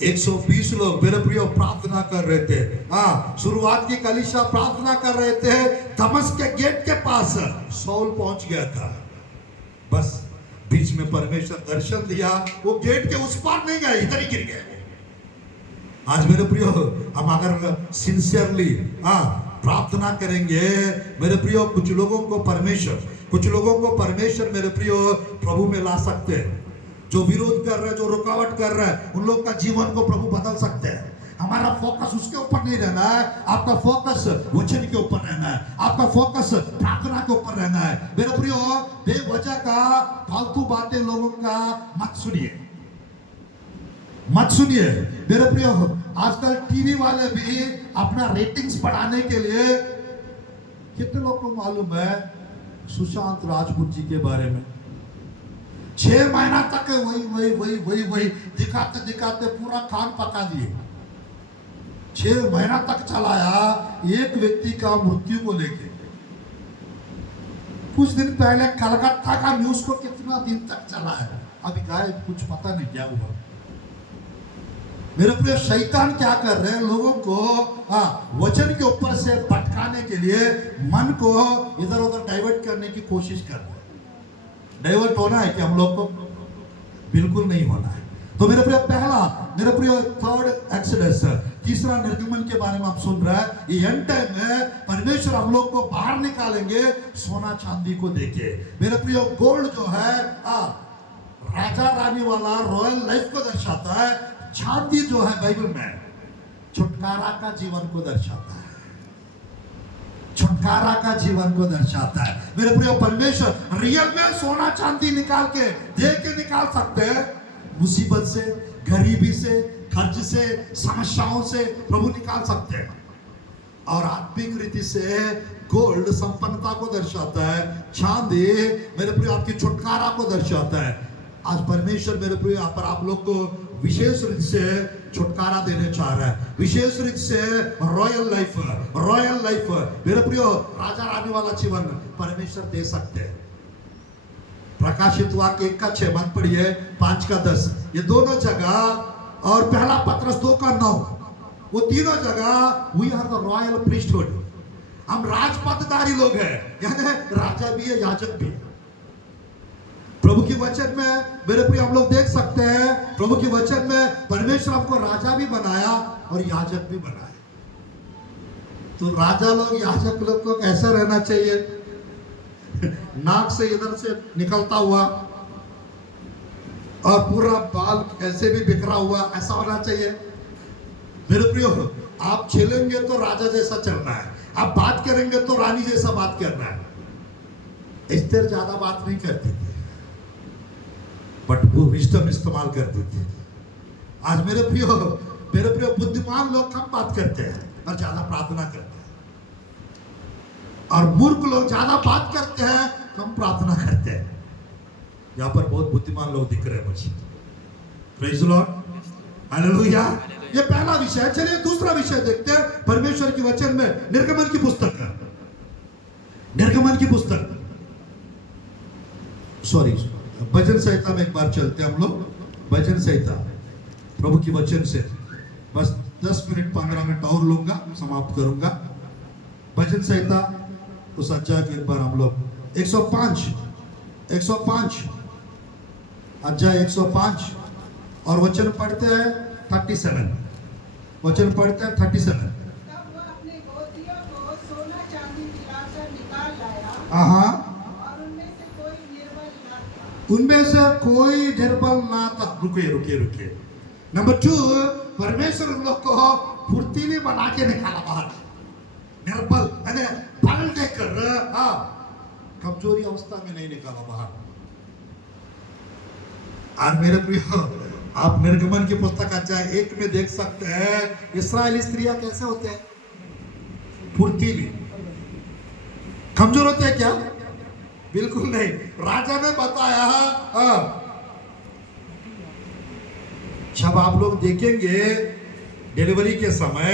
120 लोग मेरे प्रियो प्रार्थना कर रहे थे, शुरुआत की कलीसिया प्रार्थना कर रहे थे, दमस्क के गेट के पास सौल पहुंच गया था, बस बीच में परमेश्वर दर्शन दिया, वो गेट के उस पार नहीं गए, इधर ही गिर गए। आज मेरे प्रियो, हम अगर सिंसियरली प्रार्थना करेंगे मेरे प्रियो, कुछ लोगों को परमेश्वर मेरे प्रियो प्रभु में ला सकते हैं। जो विरोध कर रहे हैं, जो रुकावट कर रहे हैं, उन लोग का जीवन को प्रभु बदल सकते हैं। हमारा फोकस उसके ऊपर नहीं रहना है, आपका फोकस वचन के ऊपर रहना है, आपका फोकस प्रार्थना के ऊपर रहना है। मेरे प्रियो, बेवजह का फालतू बातें लोगों का मत सुनिए। मेरे प्रियो, आजकल टीवी वाले भी अपना रेटिंग्स बढ़ाने के लिए, कितने लोग को मालूम है सुशांत राजपूत जी के बारे में? 6 महीना तक वही दिखाते पूरा खान पका दिए। 6 महीना तक चलाया एक व्यक्ति का मृत्यु को लेके। कुछ दिन पहले कलकत्ता का न्यूज को कितना दिन तक चला है, अभी गायब, कुछ पता नहीं क्या हुआ। मेरे प्रिय, शैतान क्या कर रहे हैं, लोगों को वचन के ऊपर से भटकाने के लिए मन को इधर उधर डाइवर्ट करने की कोशिश कर रहे हैं। डाइवर्ट होना है कि हम लोग को? बिल्कुल नहीं होना है। तो मेरे प्रिय, मेरे प्रिय थर्ड एक्सोडस, तीसरा निर्गमन के बारे में आप सुन रहे हैं। ये एंड टाइम में परमेश्वर हम लोग को बाहर निकालेंगे सोना चांदी को देके। मेरे प्रिय, गोल्ड जो है राजा रानी वाला रॉयल लाइफ को दर्शाता है, चांदी जो है बाइबल में छुटकारा का जीवन को दर्शाता है, छुटकारा का जीवन को दर्शाता है। मेरे प्रिय, परमेश्वर रियल में सोना चांदी निकाल के दे के निकाल सकते हैं। मुसीबत से, गरीबी से, खर्च से, समस्याओं से प्रभु निकाल सकते हैं। और आत्मिक रीति से गोल्ड संपन्नता को दर्शाता है, चांदी मेरे प्रिय आपकी छुटकारा को दर्शाता है। आज परमेश्वर मेरे प्रिय यहाँ पर आप लोग को विशेष रीति से छुटकारा देने चाह रहा है, विशेष रीति से रॉयल लाइफ मेरे प्रियो राजा रानी वाला जीवन परमेश्वर दे सकते हैं। प्रकाशित वाक्य 1:6 मत पढ़िए, 5:10, ये दोनों जगह, और पहला पत्रस 2:9, वो तीनों जगह we are the royal priesthood, हम राजपदधारी लोग हैं, यानी राजा भी है, याजक भी है। प्रभु की वचन में मेरे प्रिय हम लोग देख सकते हैं, प्रभु की वचन में परमेश्वर हमको राजा भी बनाया और याजक भी बनाया। तो राजा लोग, याजक लोग को कैसा रहना चाहिए? नाक से इधर से निकलता हुआ और पूरा बाल ऐसे भी बिखरा हुआ, ऐसा होना चाहिए। मेरे प्रियो, आप चलेंगे तो राजा जैसा चलना है, आप बात करेंगे तो रानी जैसा बात करना है। एस्तेर ज्यादा बात नहीं करती थी, बट वो विजडम इस्तेमाल करती थी। आज मेरे प्रियो बुद्धिमान लोग कम बात करते हैं और ज्यादा प्रार्थना करते हैं। और मूर्ख लोग ज्यादा बात करते हैं, कम प्रार्थना करते हैं। यहाँ पर बहुत बुद्धिमान लोग दिख रहे हैं मुझे। Praise the Lord, hallelujah. ये पहला विषय है। चलिए दूसरा विषय देखते हैं परमेश्वर की वचन में। निर्गमन की पुस्तक है, निर्गमन की पुस्तक, सॉरी भजन संहिता में एक बार चलते हैं हम लोग। भजन संहिता, प्रभु की वचन से बस 10 मिनट 15 मिनट और लूंगा, समाप्त करूंगा। भजन संहिता उस अध्याय के एक बार हम लोग 105 अध्याय 105 और वचन पढ़ते हैं 37। वचन पढ़ते हैं 37। तब वह अपने गोतियों को सोना चांदी मिलाकर निकाल लाया, हाँ, और उनमें से कोई निर्बल न था। उनमें से कोई निर्बल ना था। रुकिए। नंबर 2, परमेश्वर उन लोग को फुर्तीली बना के निकाला बाहर। निर्बल यानी बल देकर, कमजोरी अवस्था में नहीं निकाला बाहर। आज मेरे प्रिय, आप निर्गमन की पुस्तक अध्याय 1 में देख सकते हैं इस्राएली स्त्रियां कैसे होते हैं, फुर्तीली। कमजोर होते हैं क्या? बिल्कुल नहीं। राजा ने बताया, जब आप लोग देखेंगे डिलीवरी के समय,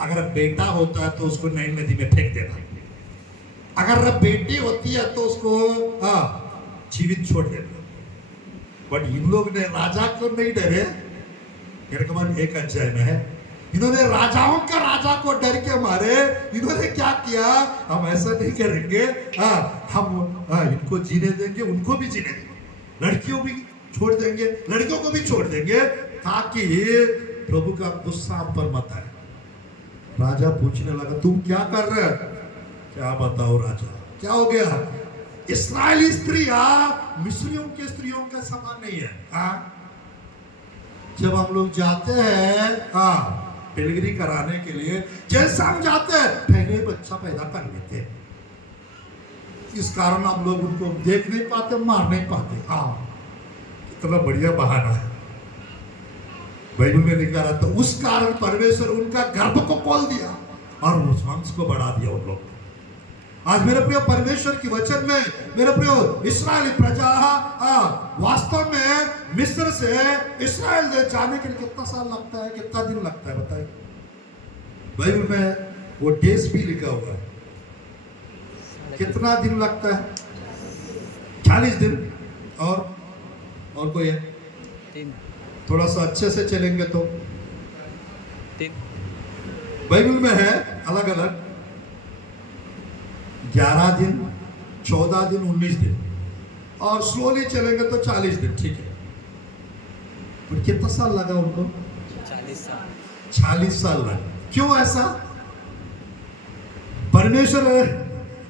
अगर बेटा होता है तो उसको नई नदी में फेंक देना, अगर बेटी होती है तो उसको जीवित छोड़ देना। बट इन लोग ने राजा को नहीं डरे। निर्गमन 1 अध्याय में है, इन्होंने राजाओं का राजा को डर के मारे इन्होंने क्या किया, हम ऐसा नहीं करेंगे, हम इनको जीने देंगे, उनको भी जीने देंगे, लड़कियों भी छोड़ देंगे, लड़कियों को भी छोड़ देंगे, ताकि प्रभु का गुस्सा आप पर मत आए। राजा पूछने लगा, तुम क्या कर रहे हो? क्या बताओ राजा, क्या हो गया? इस्राएली स्त्रियां मिस्रियों के स्त्रियों के समान नहीं है। जब हम लोग जाते हैं डिलीवरी कराने के लिए, जैसे हम जाते हैं पहले बच्चा पैदा कर लेते हैं। इस कारण हम लोग उनको देख नहीं पाते, मार नहीं पाते। इतना बढ़िया बहाना है, बाइबल में लिखा रहता। उस कारण परमेश्वर उनका गर्भ को खोल दिया और उस वंश को बढ़ा दिया उन लोग। आज मेरे प्रिय, परमेश्वर की वचन में मेरे प्रिय इस्राएली प्रजा वास्तव में मिस्र से इस्राएल जाने के लिए कितना साल लगता है, कितना दिन लगता है बताइए? बाइबल में वो डेज भी लिखा हुआ है, कितना दिन लगता है? 40 दिन। और कोई है? 3। थोड़ा सा अच्छे से चलेंगे तो 3। बाइबल में है अलग अलग 11 दिन, 14 दिन, 19 दिन, और स्लोली चलेंगे तो 40 दिन। ठीक है, पर कितना साल लगा उनको? 40 साल। 40 साल लगा। क्यों ऐसा? परमेश्वर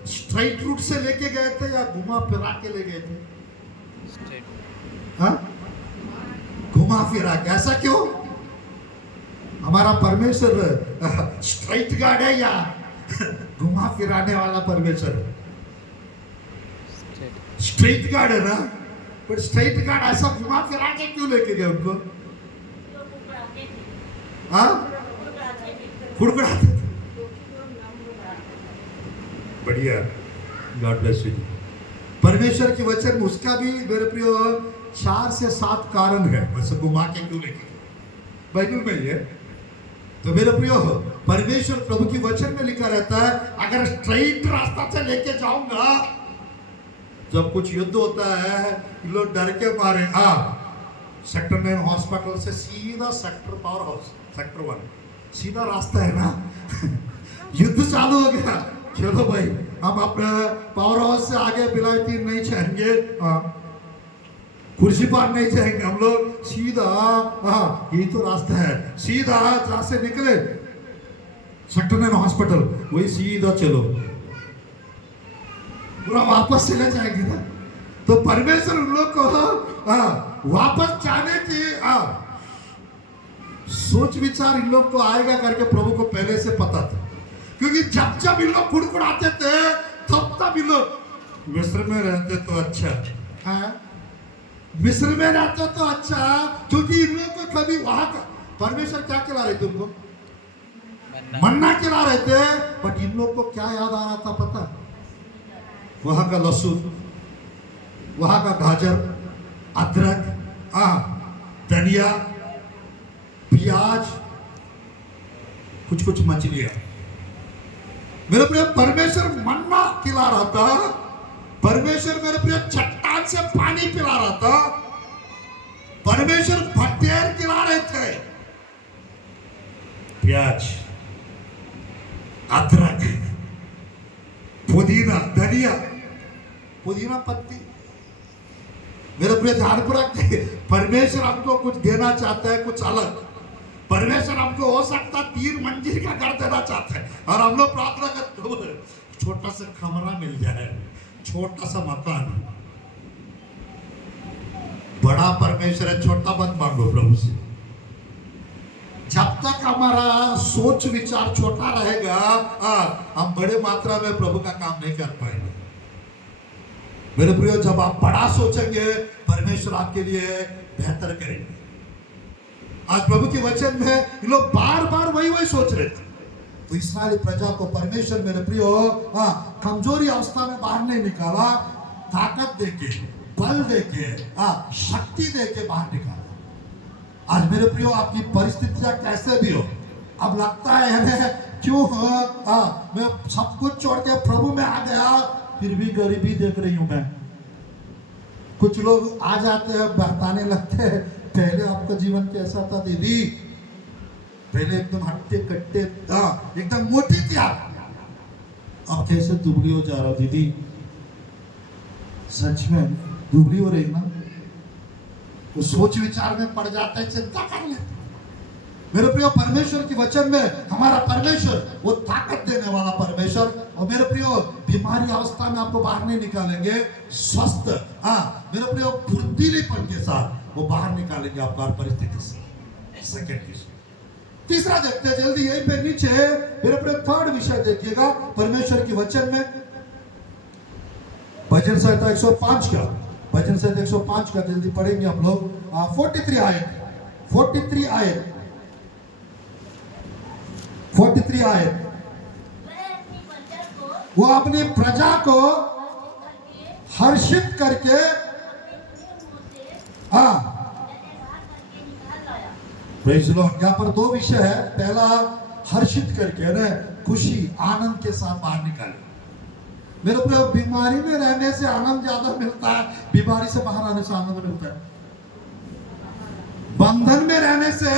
स्ट्राइट रूट से लेके गए थे या घुमा फिरा के ले गए थे? हाँ, घुमा फिरा के। ऐसा क्यों? हमारा परमेश्वर स्ट्राइट गार्ड है या घुमा फिराने वाला परमेश्वर? स्ट्रेट गार्ड है ना, पर स्ट्रेट गार्ड ऐसा घुमा फिरा के क्यों लेके गए उनको? फुड़फुड़ाते थे। बढ़िया, गॉड ब्लेस यू। परमेश्वर के वचन में उसका भी मेरे प्रिय 4 से 7 कारण है, वैसे घुमा के क्यों लेके गए, बाइबल में ये। तो मेरे प्रियो, परमेश्वर प्रभु की वचन में लिखा रहता है, अगर स्ट्रेट रास्ता से लेके जाऊंगा, जब कुछ युद्ध होता है लोग डर के मारे सेक्टर 9 हॉस्पिटल से सीधा सेक्टर पावर हाउस, सेक्टर 1 सीधा रास्ता है ना। युद्ध चालू हो गया, चलो भाई हम अपने पावर हाउस से आगे बिलायती नहीं चाहेंगे, कुर्सी पार नहीं जाएंगे हम लोग, सीधा यही तो रास्ता है, सीधा जहां से निकले सेक्टर 9 हॉस्पिटल वही सीधा चलो, पूरा वापस चले जाएंगे ना। तो परमेश्वर उन लोग को वापस जाने की सोच विचार इन लोग को आएगा करके प्रभु को पहले से पता था, क्योंकि जब जब इन लोग कुड़कुड़ाते थे तब इन लोग मिस्र में रहते तो अच्छा, मिस्र में रहते तो अच्छा, क्योंकि इन लोग को कभी वहां का परमेश्वर क्या खिला रहे थे उनको? मन्ना खिला रहे थे, बट इन लोग को क्या याद आ रहा था पता? वहां का लहसुन, वहां का गाजर, अदरक, धनिया, प्याज, कुछ कुछ मछलियां। मेरे प्रिय परमेश्वर मन्ना खिला रहा था, परमेश्वर मेरे प्रिय चट्टान से पानी पिला रहा था, परमेश्वर भट्टेर खिला रहे थे। प्याज, अदरक, पुदीना, धनिया, पुदीना पत्ती। मेरे प्रिय ध्यान पर रखिए, परमेश्वर हमको कुछ देना चाहता है, कुछ अलग। परमेश्वर हमको हो सकता 3 मंजिल का घर देना चाहता है, और हम लोग प्रार्थना करते हैं छोटा सा कमरा मिल जाए, छोटा सा मकान। बड़ा परमेश्वर है, छोटा मत मांगो प्रभु से। जब तक हमारा सोच विचार छोटा रहेगा, हम बड़े मात्रा में प्रभु का काम नहीं कर पाएंगे। मेरे प्रियो, जब आप बड़ा सोचेंगे, परमेश्वर आपके लिए बेहतर करेंगे। आज प्रभु के वचन में ये लोग बार बार वही सोच रहे थे। तो इस्राएली प्रजा को परमेश्वर मेरे प्रियो कमजोरी अवस्था में बाहर नहीं निकाला, ताकत देके, बल देके, शक्ति देके बाहर निकाला। आज मेरे प्रियो, आपकी परिस्थितियां कैसे भी हो, अब लगता है हमें क्यों मैं सब कुछ छोड़ के प्रभु में आ गया, फिर भी गरीबी देख रही हूं मैं। कुछ लोग आ जाते हैं, बताने लगते हैं, पहले आपका जीवन कैसा था दीदी, पहले एकदम हट्टे कट्टे, एकदम मोटी थी आप, अब कैसे दुबली हो जा रहा दीदी। सच में दुबली हो रही ना, तो सोच विचार में पड़ जाता है, चिंता कर ले। मेरे प्रियो, परमेश्वर के वचन में हमारा परमेश्वर वो ताकत देने वाला परमेश्वर, और मेरे प्रियो बीमारी अवस्था में आपको बाहर नहीं निकालेंगे, स्वस्थ मेरे प्रियो फुर्तीलीपन के साथ वो बाहर निकालेंगे आपको हर परिस्थिति से। सेकंड तीसरा देखते हैं जल्दी, यहीं पे नीचे मेरे प्रियो थर्ड विषय देखिएगा परमेश्वर के वचन में। भजन संहिता 105 का, भजन संहिता 105 का जल्दी पढ़ेंगे हम लोग। 43 आयत। वो अपनी प्रजा को हर्षित करके प्रेज़ लॉर्ड। यहाँ पर 2 विषय है। पहला हर्षित करके ना, खुशी आनंद के साथ बाहर निकाले। मेरे प्रिय, बीमारी में रहने से आनंद ज्यादा मिलता है, बीमारी से बाहर आने से आनंद मिलता है। बंधन में रहने से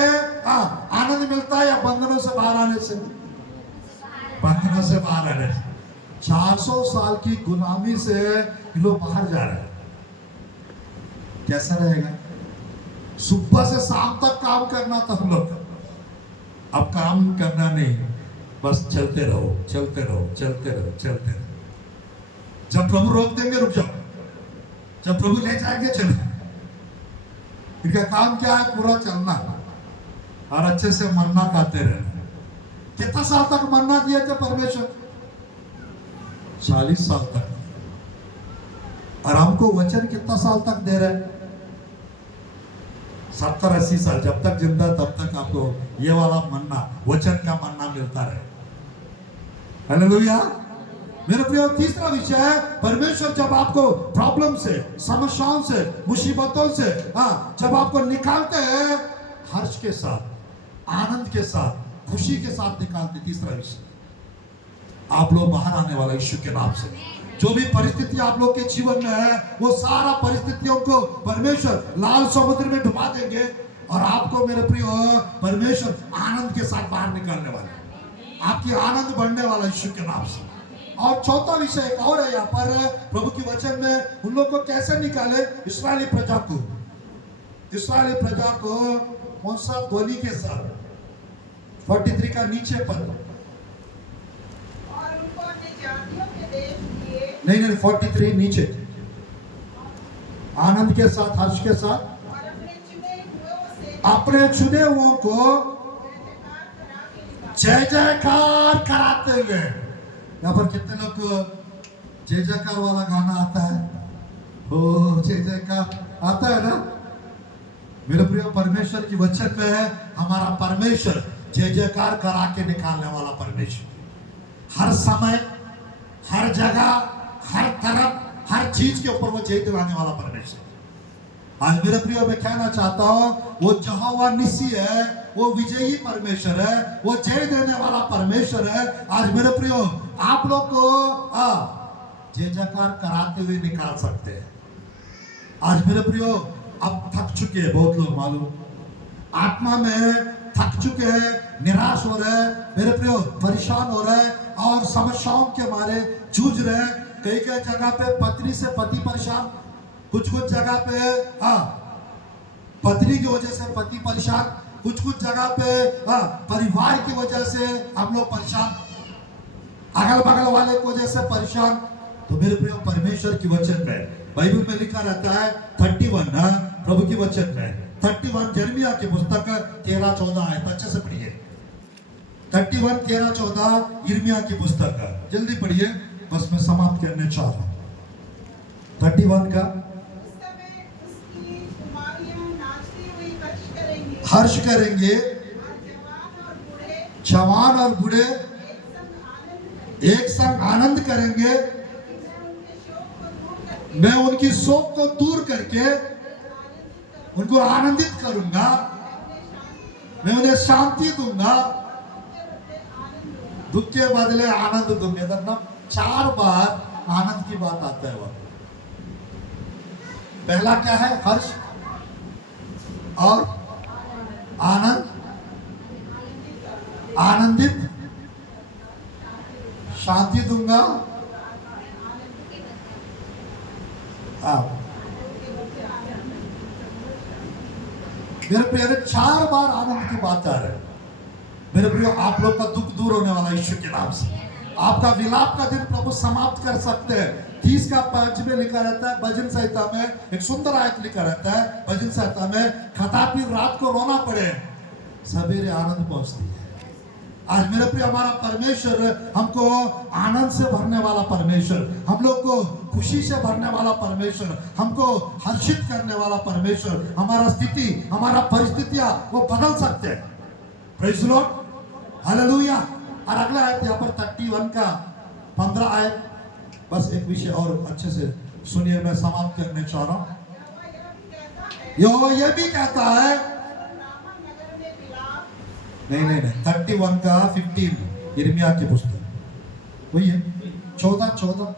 आनंद मिलता है, या बंधनों से बाहर आने से? बंधनों से बाहर आने से। 400 साल की गुलामी से लोग बाहर जा रहे हैं। कैसा रहेगा? सुबह से शाम तक काम करना था हम लोग, अब काम करना नहीं, बस चलते रहो, चलते रहो, चलते रहो, चलते रहो। जब प्रभु रोक देंगे रुक जाओ, जब प्रभु ले जाएंगे चलो। इनका काम क्या है? पूरा चलना और अच्छे से मन्ना खाते रहना। कितना साल तक मन्ना दिए थे परमेश्वर? 40 साल तक। और हमको वचन कितना साल तक दे रहे? 70-80 साल। जब तक जिंदा तब तक आपको ये वाला मन्ना, वचन का मन्ना मिलता रहे। हालेलुया। मेरे प्रिय, तीसरा विषय है परमेश्वर जब आपको प्रॉब्लम से, समस्याओं से, मुसीबतों से जब आपको निकालते हैं, हर्ष के साथ, आनंद के साथ, खुशी के साथ निकालते। तीसरा विषय, आप लोग बाहर आने वाला यीशु के नाम से। जो भी परिस्थिति आप लोग के जीवन में है, वो सारा परिस्थितियों को परमेश्वर लाल समुद्र में डुबा देंगे, और आपको मेरे प्रिय परमेश्वर आनंद के साथ बाहर निकालने वाले। आपकी आनंद बढ़ने वाला यीशु के नाम से। और चौथा विषय एक और है यहाँ पर प्रभु के वचन में, उन लोग को कैसे निकाले? इस्राएली प्रजा को, इस्राएली प्रजा को कौन सा ध्वनि के साथ? 43 का नीचे पर, और उनको अपने जातियों के देश दिए। नहीं 43 नीचे, आनंद के साथ, हर्ष के साथ, और अपने चुने हुओं से अपने चुने हुओं को जय जयकार कराते हुए। यहाँ पर कितने लोग जय जयकार वाला गाना आता है? ओ जय जयकार आता है ना? मेरे प्रिय, परमेश्वर की वचन में है हमारा परमेश्वर जय जयकार करा के निकालने वाला परमेश्वर। हर समय, हर जगह, हर तरफ, हर चीज के ऊपर वो जय दिलाने वाला परमेश्वर। आज मेरे प्रियो मैं कहना चाहता हूं, वो यहोवा निसी है, वो विजयी परमेश्वर है, वो जय देने वाला परमेश्वर है। आज मेरे प्रियो आप लोग को जय जयकार कराते हुए निकाल सकते हैं। आज मेरे प्रियो अब थक चुके हैं बहुत लोग, मालूम, आत्मा में थक चुके हैं, निराश हो रहे हैं, मेरे प्रियो परेशान हो रहे हैं और समस्याओं के मारे जूझ रहे हैं। कई कई जगह पे पत्नी से पति परेशान, कुछ कुछ जगह पे पत्नी की वजह से पति परेशान, कुछ कुछ जगह पे परिवार की वजह से हम लोग परेशान, अगल बगल वाले की वजह से परेशान। तो मेरे प्रिय परमेश्वर की वचन में बाइबल में लिखा रहता है 31 प्रभु की वचन में 31 यिर्मयाह की पुस्तक 13-14 आयत, अच्छे से पढ़िए। 31 13-14 यिर्मयाह की पुस्तक, जल्दी पढ़िए, बस मैं समाप्त करने चाह रहा हूँ। 31 का उस समय उसकी कुमारियां नाचती हुई हर्ष करेंगे, जवान और बूढ़े एक संग आनंद करेंगे। मैं उनकी शोक को दूर करके उनको आनंदित करूंगा, मैं उन्हें शांति दूंगा, दुख के बदले आनंद दूंगा। तो 4 बार आनंद की बात आता है। वह पहला क्या है? हर्ष और आनंद, आनंदित, शांति दूंगा। मेरे प्रिय 4 बार आनंद की बात आ रही है। मेरे प्रिय आप लोग का दुख दूर होने वाला यीशु के नाम से। आपका विलाप का दिन प्रभु समाप्त कर सकते हैं। 30 का 5 में लिखा रहता है, भजन संहिता में एक सुंदर आयत लिखा रहता है भजन संहिता में, कदापि रात को रोना पड़े सवेरे आनंद पहुंचती है। आज मेरे प्रिय हमारा परमेश्वर हमको आनंद से भरने वाला परमेश्वर, हम लोग को खुशी से भरने वाला परमेश्वर, हमको हर्षित करने वाला परमेश्वर। हमारा स्थिति, हमारा परिस्थितियां वो बदल सकते हैं। Praise the Lord, hallelujah. और अगला आयत यहाँ पर 31 का 15 आयत, बस एक विषय और अच्छे से सुनिए, मैं समाप्त करने चाह रहा हूँ। यहोवा यह भी कहता है, नहीं 31 का 15 यिर्मयाह की पुस्तक वही है, 14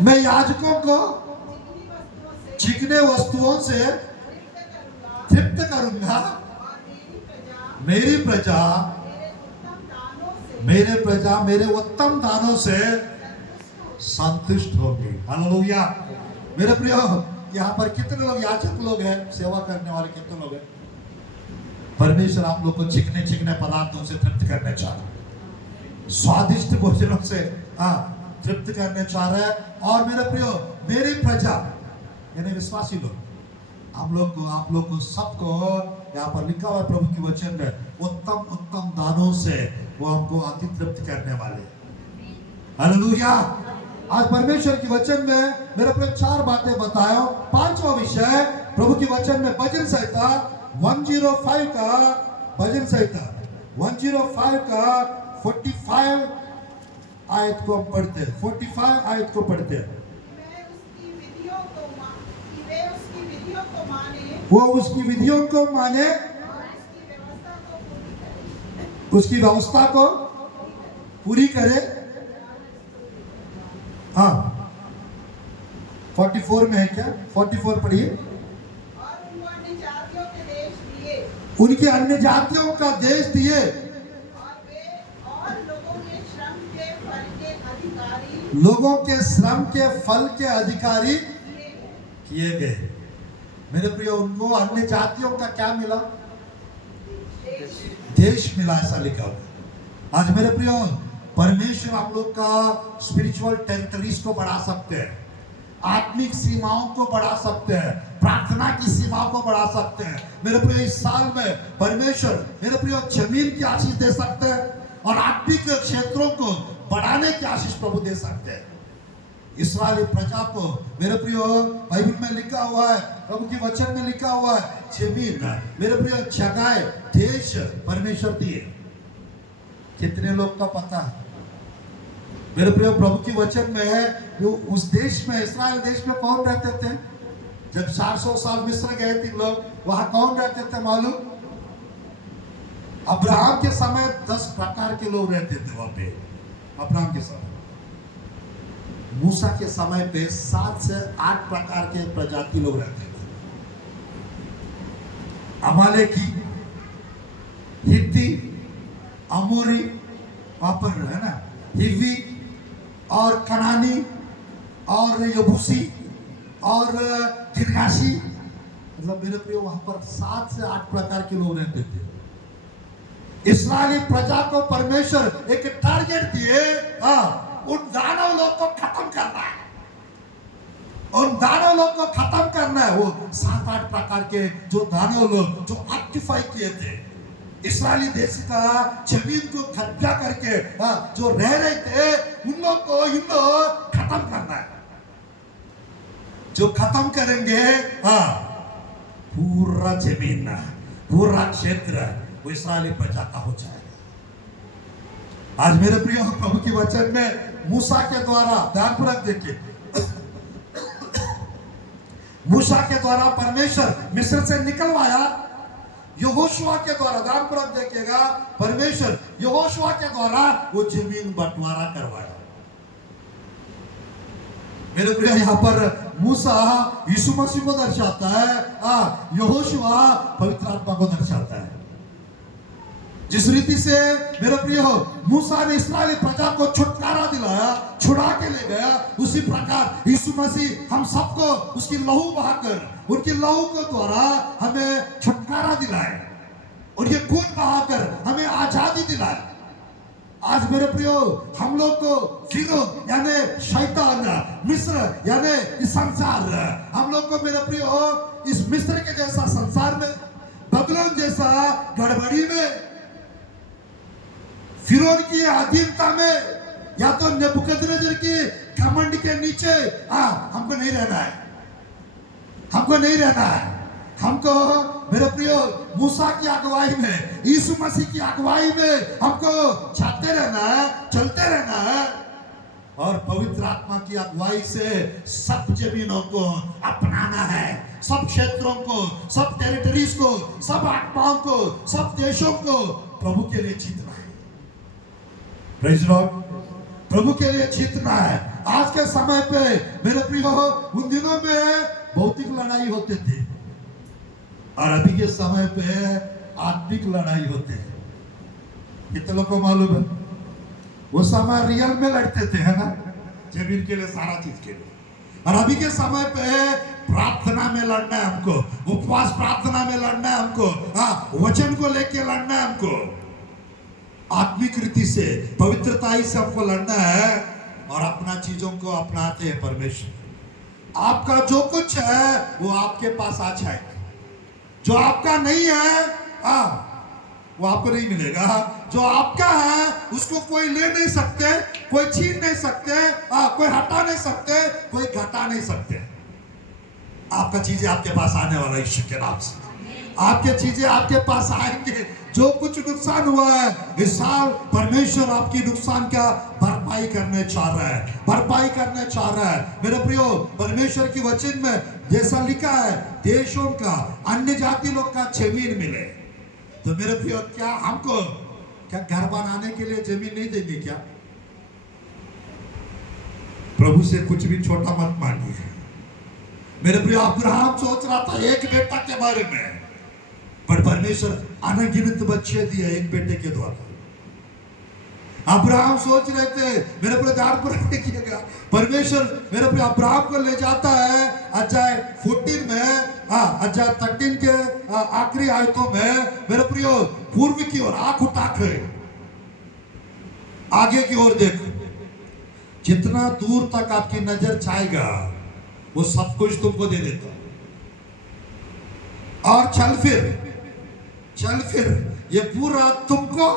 मैं याजकों को चिकने वस्तुओं से तृप्त करूंगा, मेरी प्रजा मेरे उत्तम दानों से संतुष्ट होगी। हालेलुया। मेरे प्रिय यहाँ पर कितने लोग याजक लोग हैं, सेवा करने वाले कितने लोग हैं? परमेश्वर आप लोग को चिकने पदार्थों से तृप्त करने चाह रहा है, स्वादिष्ट भोजनों से तृप्त करने चाह रहा है। और मेरे प्रियो मेरी प्रजा यानी विश्वासी लोग, आप लोग को सबको यहाँ पर लिखा हुआ है प्रभु की वचन में, उत्तम दानों से वो हमको अति तृप्त करने वाले। हालेलुया। आज परमेश्वर की वचन में मेरे प्रिय 4 बातें बताया। 5वां विषय प्रभु की वचन में भजन संहिता 105 का, भजन संहिता 105 का 45 आयत को हम पढ़ते हैं। 45 आयत को पढ़ते हैं। वो उसकी विधियों को माने, उसकी व्यवस्था को पूरी करे। 44 में है क्या? 44 पढ़िए। उनके अन्य जातियों का देश दिए, लोगों के श्रम के फल के अधिकारी किए गए। मेरे प्रिय उनको अन्य जातियों का क्या मिला? देश मिला, ऐसा लिखा हुआ। आज मेरे प्रिय परमेश्वर हम लोग का स्पिरिचुअल टेरिटरीज को बढ़ा सकते हैं, आत्मिक सीमाओं को बढ़ा सकते हैं, प्रार्थना की सीमाओं को बढ़ा सकते हैं। मेरे प्रिय इस साल में परमेश्वर मेरे प्रिय जमीन की आशीष दे सकते हैं और आत्मिक क्षेत्रों को बढ़ाने की आशीष प्रभु दे सकते हैं। इस्राएली प्रजा को मेरे प्रिय बाइबल में लिखा हुआ है, प्रभु की वचन में लिखा हुआ है, जमीन मेरे प्रिय जगह, देश परमेश्वर दिए। कितने लोग का पता है? मेरे प्रिय, प्रभु की वचन में है जो उस देश में, इस्राएल देश में कौन रहते थे? जब 400 साल मिस्र गए थे लोग, वहां कौन रहते थे मालूम? अब्राहम के समय 10 प्रकार के लोग रहते थे वहां पे। अब्राहम के समय, मूसा के समय पे 7 से 8 प्रकार के प्रजाति लोग रहते थे। अमालेकी, हित्ती, अमोरी, वहां पर है ना, हिवी और कनानी और यबूसी और गिरगाशी, मतलब मेरे प्रिय वहां पर 7 से 8 प्रकार के लोग रहते थे। इस्राएली प्रजा को परमेश्वर एक टारगेट दिए, उन दानव लोग को खत्म करना है, उन दानव लोग को खत्म करना है। वो 7-8 प्रकार के जो दानव लोग जो ऑक्यूपाई किए थे इस्राएली देश का जमीन को कब्जा करके जो रह रहे थे, उन लोग को इन लोग खत्म करना है। जो खत्म करेंगे पूरा जमीन, पूरा क्षेत्र वो इस्राएली प्रजा का हो जाएगा। आज मेरे प्रिय प्रभु की वचन में मूसा के द्वारा, ध्यानपूर्वक देखिए, मूसा के द्वारा परमेश्वर मिस्र से निकलवाया। यहोशुआ के द्वारा, ध्यानपूर्वक देखिएगा, परमेश्वर यहोशुआ के द्वारा वो जमीन बंटवारा करवाया। मेरे प्रिय, यहाँ पर मूसा यीशु मसीह को दर्शाता है, यहोशुआ पवित्र आत्मा को दर्शाता है। जिस रीति से मेरे प्रिय मूसा ने इस्राएली प्रजा को छुटकारा दिलाया, छुड़ा के ले गया, उसी प्रकार यीशु मसीह हम सबको उसकी लहू बहाकर, उनकी लहू के द्वारा हमें छुटकारा दिलाए, उनके खून बहाकर हमें आजादी दिलाए। आज मेरे प्रियो, हम लोग को फिरो यानी शैतान, मिस्र यानी इस संसार, हम लोग को मेरे प्रियो इस मिस्र के जैसा संसार में, बबुलोन जैसा गड़बड़ी में, फिरौन की अधीनता में, या तो नेबुकदनेस्सर की घमंड के नीचे हमको नहीं रहना है, हमको नहीं रहना है। हमको मेरे प्रियो मूसा की अगुवाई में, यीशु मसीह की अगुवाई में हमको चलते रहना है, चलते रहना है, और पवित्र आत्मा की अगुवाई से सब जमीनों को अपनाना है, सब क्षेत्रों को, सब टेरिटरीज को, सब आत्माओं को, सब देशों को प्रभु के लिए जीतना है। प्रेज़ लॉर्ड, प्रभु के लिए जीतना है। आज के समय पे मेरे प्रियो, उन दिनों में भौतिक लड़ाई होते थे और अभी के समय पे आत्मिक लड़ाई होते हैं। कितने लोगों को मालूम है? वो समय रियल में लड़ते थे, है ना, जमीन के लिए, सारा चीज के लिए। और अभी के समय पे प्रार्थना में लड़ना है हमको, उपवास प्रार्थना में लड़ना है हमको, वचन को लेके लड़ना है हमको, आत्मिक रीति से, पवित्रता से हमको लड़ना है। और अपना चीजों को अपनाते हैं परमेश्वर। आपका जो कुछ है वो आपके पास आ जाएगा, जो आपका नहीं है वो आपको नहीं मिलेगा। जो आपका है उसको कोई ले नहीं सकते, कोई छीन नहीं सकते, कोई हटा नहीं सकते, कोई घटा नहीं सकते। आपका चीजें आपके पास आने वाला ईश्वर के नाम से, आपके चीजें आपके पास आएंगे। जो कुछ नुकसान हुआ है इस साल, परमेश्वर आपकी नुकसान का भरपाई करने चाह रहा है, भरपाई करने चाह रहा है। मेरे प्रियो, परमेश्वर की वचन में जैसा लिखा है, देशों का, अन्य जाति लोग का जमीन मिले। तो मेरे प्रियो, क्या हमको क्या घर बनाने के लिए जमीन नहीं देंगे क्या? प्रभु से कुछ भी छोटा मत मांगिए। मेरे प्रियो, अब्राहम सोच रहा था एक बेटा के बारे में, पर परमेश्वर अनगिनत बच्चे दिए एक बेटे के द्वारा। अब्राहम सोच रहे थे, मेरे प्रिय ध्यान पर देखिएगा, परमेश्वर मेरे प्रिय अब्राहम को ले जाता है अध्याय 14 में, अध्याय 13 के आखिरी आयतों में, मेरे प्रियो पूर्व की ओर आंख उठाकर आगे की ओर देखो, जितना दूर तक आपकी नजर जाएगा वो सब कुछ तुमको दे देता। और चल फिर ये पूरा तुमको,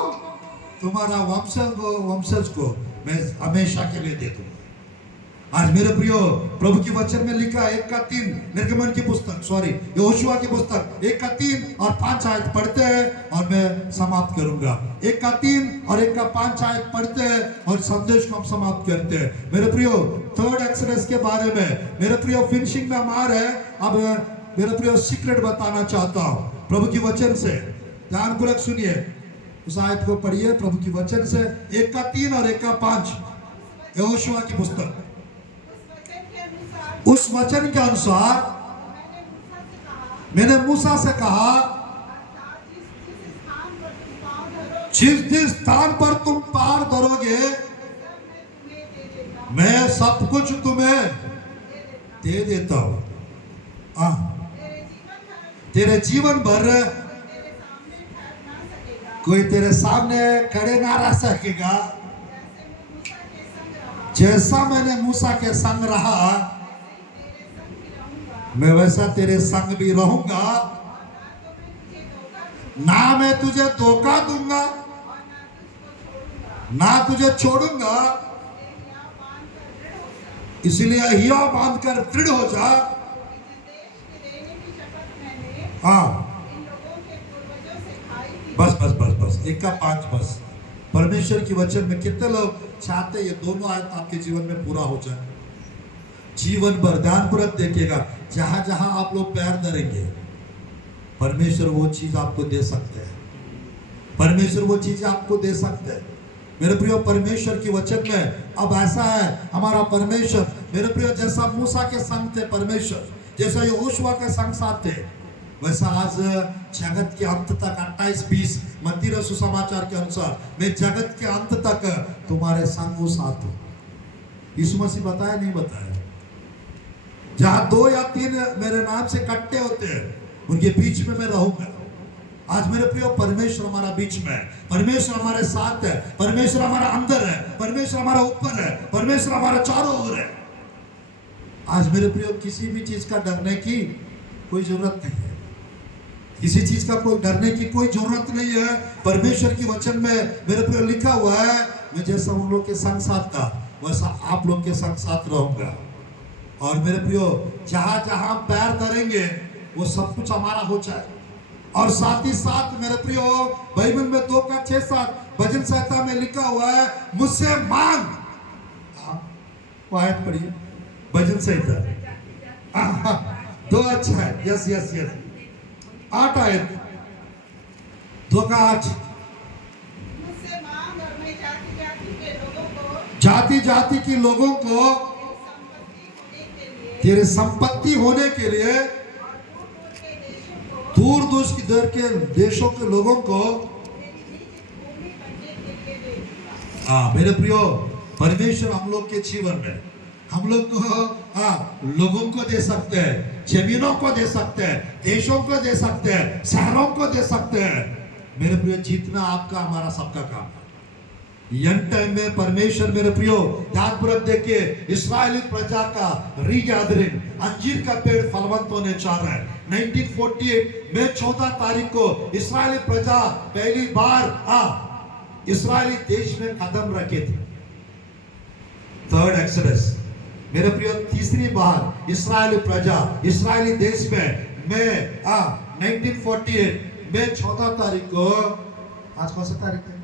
तुम्हारा वंशज को मैं हमेशा के लिए दे दूंगा। आज मेरे प्रियो प्रभु की वचन में लिखा 1-3 निर्गमन की पुस्तक यहोशुआ की पुस्तक 1-3 और 5 आयत पढ़ते हैं और मैं समाप्त करूंगा। 1-3 और 1-5 आयत पढ़ते हैं और संदेश को हम समाप्त करते हैं। मेरे प्रियो थर्ड एक्सोडस के बारे में मेरे प्रियो फिनिशिंग में हमार है। अब मेरे प्रियो सीक्रेट बताना चाहता हूं प्रभु की वचन से, ध्यानपूर्वक सुनिए, उस आयत को पढ़िए प्रभु की वचन से 1-3 और 1-5 यहोशुआ की पुस्तक। उस वचन के अनुसार मैंने मूसा से कहा, जिस स्थान पर तुम पार धरोगे मैं सब कुछ तुम्हें दे देता हूं। तेरे जीवन भर कोई तेरे सामने खड़े ना रह सकेगा। जैसा मैंने मूसा के संग रहा मैं वैसा तेरे संग भी रहूंगा। ना मैं तुझे धोखा दूंगा ना तुझे छोड़ूंगा। इसलिए हिया बांध कर दृढ़ हो जा। हाँ बस 1-5 बस। परमेश्वर की वचन में कितने लोग चाहते ये दोनों आयत आपके जीवन में पूरा हो जाए? जीवन भर ध्यानपूर्वक देखिएगा, जहां जहां आप लोग पैर धरेंगे परमेश्वर वो चीज आपको दे सकते हैं। परमेश्वर वो चीज आपको दे सकते हैं। मेरे प्रियो परमेश्वर की वचन में अब ऐसा है, हमारा परमेश्वर मेरे प्रियो जैसा मूसा के संग थे परमेश्वर, जैसा यहोशुआ के संग साथ थे, वैसा आज जगत के अंत तक 28-20 मत्ती सुसमाचार के अनुसार मैं जगत के अंत तक तुम्हारे संग साथ हूं। यीशु मसीह बताया नहीं बताया? जहां 2 या 3 मेरे नाम से इकट्ठे होते हैं उनके बीच में मैं रहूंगा। आज मेरे प्रियो परमेश्वर हमारा बीच में है, परमेश्वर हमारे साथ है, परमेश्वर हमारा अंदर है, परमेश्वर हमारा ऊपर है, परमेश्वर हमारा चारों ओर है। आज मेरे प्रियो किसी भी चीज का डरने की कोई जरूरत नहीं है। किसी चीज का कोई डरने की कोई जरूरत नहीं है। परमेश्वर की वचन में मेरे प्रियो लिखा हुआ है, मैं जैसा उन लोग के संग साथ था वैसा आप लोग के संग साथ रहूंगा। और मेरे प्रियो जहां जहां पैर धरेंगे वो सब कुछ हमारा हो जाए। और साथ ही साथ मेरे प्रियो बाइबल में 2-6-7 भजन संहिता में लिखा हुआ है, मुझसे मांग। वो आयत पढ़िए भजन संहिता 2 अच्छा है, यस 8 आयत 2-8। मुझसे मांग और मैं जाति जाति के लोगों को तेरे संपत्ति होने के लिए दूर दूर के देशों के लोगों को मेरे प्रियो परमेश्वर हम लोग के जीवन में हम लोग को लोगों को दे सकते हैं, जमीनों को दे सकते हैं, देशों को दे सकते हैं, शहरों को दे सकते हैं। मेरे प्रियो जीतना आपका हमारा सबका काम है। यंग टाइम में परमेश्वर मेरे प्रियो ध्यानपूर्वक देखिए, इस्राएली प्रजा का रीगैदरिंग, अंजीर का पेड़ फलवंत होने जा रहा है। 1948 में 14 तारीख को इस्राएली प्रजा पहली बार इस्राएली देश में कदम रखे थे। थर्ड एक्सोडस मेरे प्रियो तीसरी बार इस्राएली प्रजा इस्राएली देश में 1948 में 14 तारीख को, आज कौन सा तारीख है?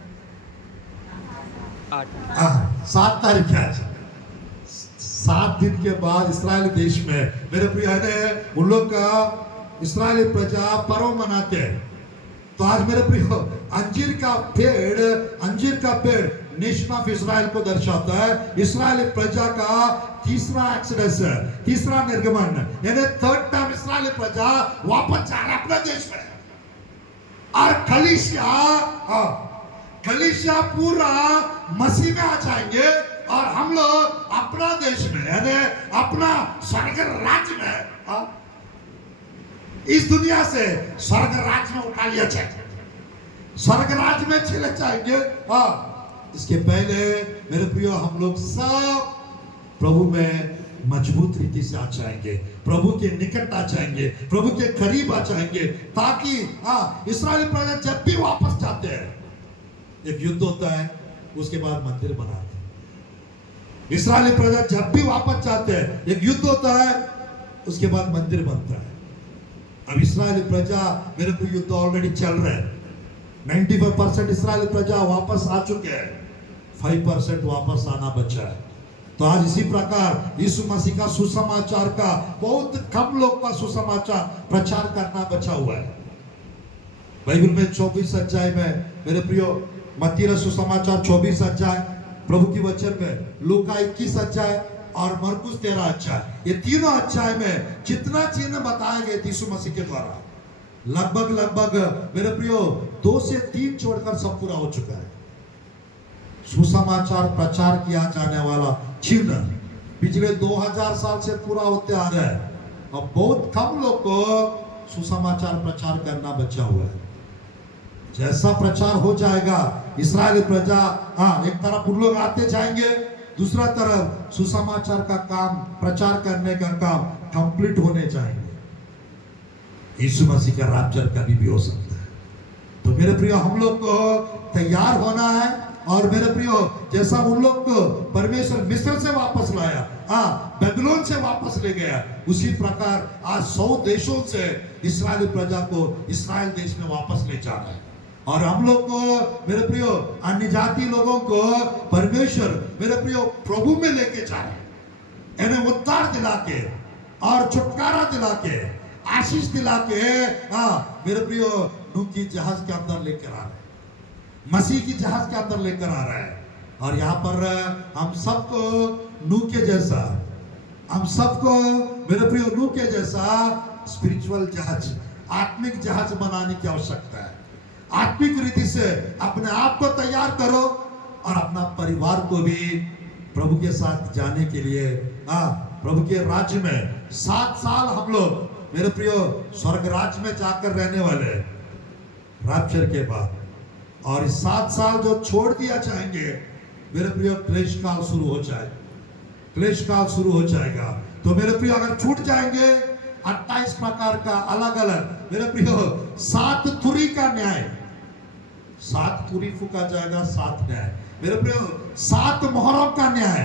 7 तारीख है। 7 दिन के बाद इस्राएल देश में मेरे प्रिय है उन लोग का इस्राएली प्रजा पर्व मनाते हैं। तो आज मेरे प्रिय अंजीर का पेड़ नेशन ऑफ इस्राएल को दर्शाता है। इस्राएली प्रजा का तीसरा एक्सोडस है, तीसरा निर्गमन, यानी थर्ड टाइम इस्राएली प्रजा वापस जा रहा है अपने देश में। और कलीसिया पूरा मसीह में आ जाएंगे और हम लोग अपना देश में यानी अपना स्वर्ग राज्य में इस दुनिया से स्वर्ग राज्य में उठा लिया जाएगा, स्वर्ग राज्य में चले जाएंगे। इसके पहले मेरे प्रियो हम लोग सब प्रभु में मजबूत रीति से आ जाएंगे, प्रभु के निकट आ जाएंगे, प्रभु के करीब आ जाएंगे, ताकि इस्राएली प्रजा जब भी वापस जाते हैं एक युद्ध होता है, उसके बाद मंदिर बनाते हैं। इस्राएली प्रजा जब भी वापस जाते हैं, एक युद्ध होता है, उसके बाद मंदिर बनता है। अब इस्राएली प्रजा, मेरे को युद्ध ऑलरेडी चल रहा है। 95% इस्राएली प्रजा वापस आ चुके हैं, 5% वापस आना बचा है। तो आज इसी प्रकार यीशु मसीह का सुसमाचार का बहुत कम लोग का सुसमाचार प्रचार करना बचा हुआ है। बाइबल में 24 अध्याय में मेरे प्रियो, मत्ती का सुसमाचार 24 अध्याय, प्रभु की वचन में लूका 21 अध्याय और मरकुस 13 अध्याय, ये तीनों अध्याय में जितना चीजें बताए गए यीशु मसीह के द्वारा, लगभग मेरे प्रियो 2 से 3 छोड़कर सब पूरा हो चुका है। सुसमाचार प्रचार किया जाने वाला चिन्ह पिछले 2000 साल से पूरा होते आ रहा है। अब बहुत कम लोग को सुसमाचार प्रचार करना बचा हुआ है। जैसा प्रचार हो जाएगा, इस्राएली प्रजा, एक तरफ उन लोग आते जाएंगे, दूसरा तरफ सुसमाचार का काम, प्रचार करने का काम कंप्लीट होने जाएंगे। यीशु मसीह का रैप्चर कभी भी हो सकता है। तो मेरे प्रियो, हम लोग को तैयार होना है। और मेरे प्रियो, जैसा उन लोग को परमेश्वर मिस्र से वापस लाया, बेबीलोन से वापस ले गया, उसी प्रकार आज 100 देशों से इस्राएली प्रजा को इस्राएल देश में वापस ले जाना है। और हम लोग को मेरे प्रियो, अन्य जाति लोगों को परमेश्वर मेरे प्रियो प्रभु में लेके जा रहे हैं। इन्हें उद्धार दिला के और छुटकारा दिला के, आशीष दिला के, मेरे प्रियो नूह की जहाज के अंदर लेकर आ रहे हैं, मसीह की जहाज के अंदर लेकर आ रहा है। और यहाँ पर हम सबको नूह के जैसा, हम सबको मेरे प्रियो नूह के जैसा स्पिरिचुअल जहाज, आत्मिक जहाज बनाने की आवश्यकता है। आत्मिक रीति से अपने आप को तैयार करो और अपना परिवार को भी प्रभु के साथ जाने के लिए, प्रभु के राज्य में 7 साल हम लोग मेरे प्रियो स्वर्ग राज्य में जाकर रहने वाले रैप्चर के बाद। और इस 7 साल जो छोड़ दिया जाएंगे, मेरे प्रियो क्लेश काल शुरू हो जाए, क्लेश काल शुरू हो जाएगा। तो मेरे प्रियो, अगर छूट जाएंगे 28 प्रकार का अलग अलग, मेरे प्रियो 7 तुरी का न्याय, 7 तुरी फूका जाएगा, 7 न्याय। मेरे प्रियो 7 मोहरों का न्याय,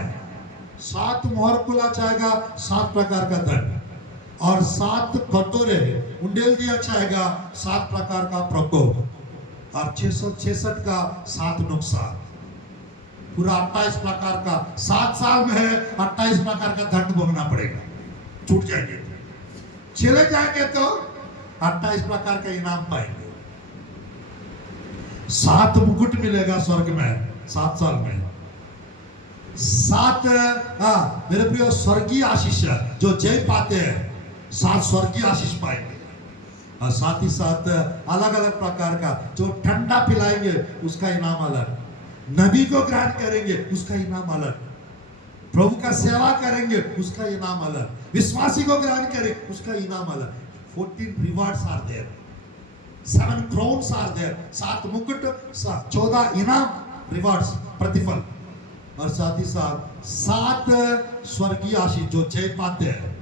7 मोहर खुला जाएगा, 7 प्रकार का दंड, और 7 कटोरे उंडेल दिया जाएगा, 7 प्रकार का प्रकोप, और 666 का 7 नुकसान, पूरा 28 प्रकार का 7 साल में है। 28 प्रकार का दंड भोगना पड़ेगा। छूट जाएंगे, चले जाएंगे तो 28 प्रकार का इनाम पाएंगे। 7 मुकुट मिलेगा स्वर्ग में 7 साल में। 7 मेरे प्रिय स्वर्गीय आशीष जो जय पाते हैं, 7 स्वर्गीय आशीष पाएंगे। और साथ ही साथ अलग अलग प्रकार का जो ठंडा पिलाएंगे उसका इनाम अलग, नबी को ग्रहण करेंगे उसका इनाम अलग, प्रभु का सेवा करेंगे उसका इनाम अलग, विश्वासी को ग्रहण करेंगे उसका इनाम अलग। 14 rewards are there, 7 crowns are there, 7 मुकुट, 14 इनाम, रिवार्ड्स, प्रतिफल। और साथ ही साथ 7 स्वर्गीय आशीष जो जय पाते हैं,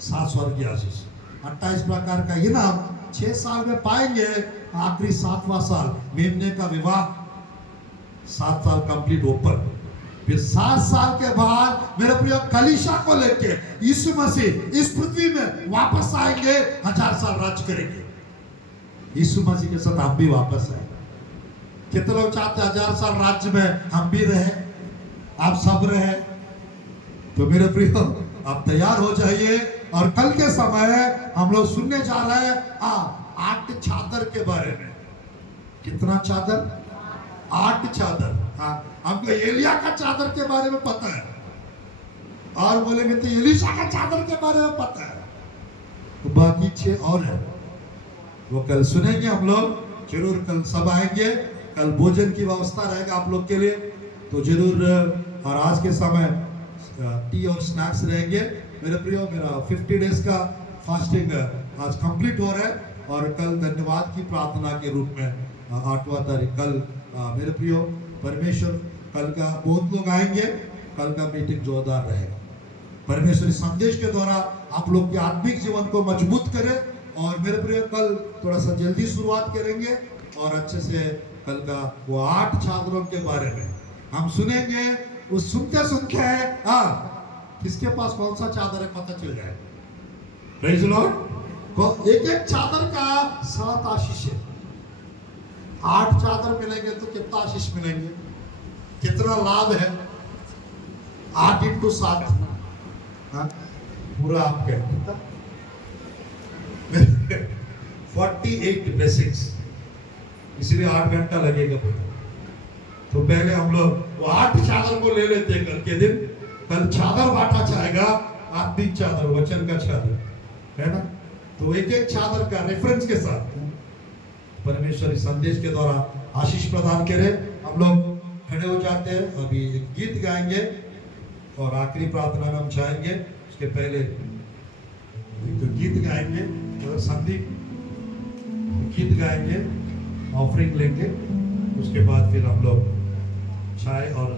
7 स्वर्गीय आशीष, 28 प्रकार का इनाम 6 साल में पाएंगे। आखिरी 7वां साल मेमने का विवाह, 7 साल कंप्लीट ओपन। फिर 7 साल के बाद मेरे प्रिय कलीसिया को लेके यीशु मसीह इस पृथ्वी में वापस आएंगे, 1000 साल राज करेंगे। यीशु मसीह के साथ हम भी वापस आए। कितने लोग चाहते 1000 साल राज्य में हम भी रहे, आप सब रहे? तो मेरे प्रिय, आप तैयार हो जाइए। और कल के समय हम लोग सुनने जा रहे हैं 8 चादर के बारे में। कितना चादर? 8 चादर। हमको एलिया का चादर के बारे में पता है, और बोलेंगे तो एलीशा का चादर के बारे में पता है, तो बाकी 6 और है, वो कल सुनेंगे हम लोग। जरूर कल सब आएंगे, कल भोजन की व्यवस्था रहेगा आप लोग के लिए, तो जरूर। और आज के समय टी और स्नैक्स रहेंगे। मेरे प्रियो, मेरा 50 डेज का फास्टिंग आज कंप्लीट हो रहा है, और कल धन्यवाद की प्रार्थना के रूप में 8वां तारीख कल मेरे प्रियो परमेश्वर, कल का बहुत लोग आएंगे, कल का मीटिंग जोरदार रहेगा। परमेश्वर इस संदेश के द्वारा आप लोग के आत्मिक जीवन को मजबूत करे। और मेरे प्रियो, कल थोड़ा सा जल्दी शुरुआत करेंगे और अच्छे से कल का वो 8 चादरों के बारे में हम सुनेंगे। वो सुनते सुनते हाँ किसके पास कौन सा चादर है पता चल जाए। Praise Lord. एक एक चादर का 7 आशीष है। 8 चादर मिलेंगे तो कितना आशीष मिलेंगे, कितना लाभ है। 8 × 7 पूरा आपके 48 ब्लेसिंग्स, इसलिए 8 घंटा लगेगा पूरा। तो पहले हम लोग वो 8 चादर को ले लेते हैं कल के दिन। कल चादर बांटा जाएगा, आत्मिक चादर, वचन का चादर है ना। तो एक एक चादर का रेफरेंस के साथ परमेश्वर इस संदेश के द्वारा आशीष प्रदान करे। हम लोग खड़े हो जाते हैं, अभी एक गीत गाएंगे और आखिरी प्रार्थना में हम चाहेंगे। उसके पहले एक गीत गाएंगे, संदीप गीत गाएंगे, ऑफरिंग लेंगे, उसके बाद फिर हम लोग चाय और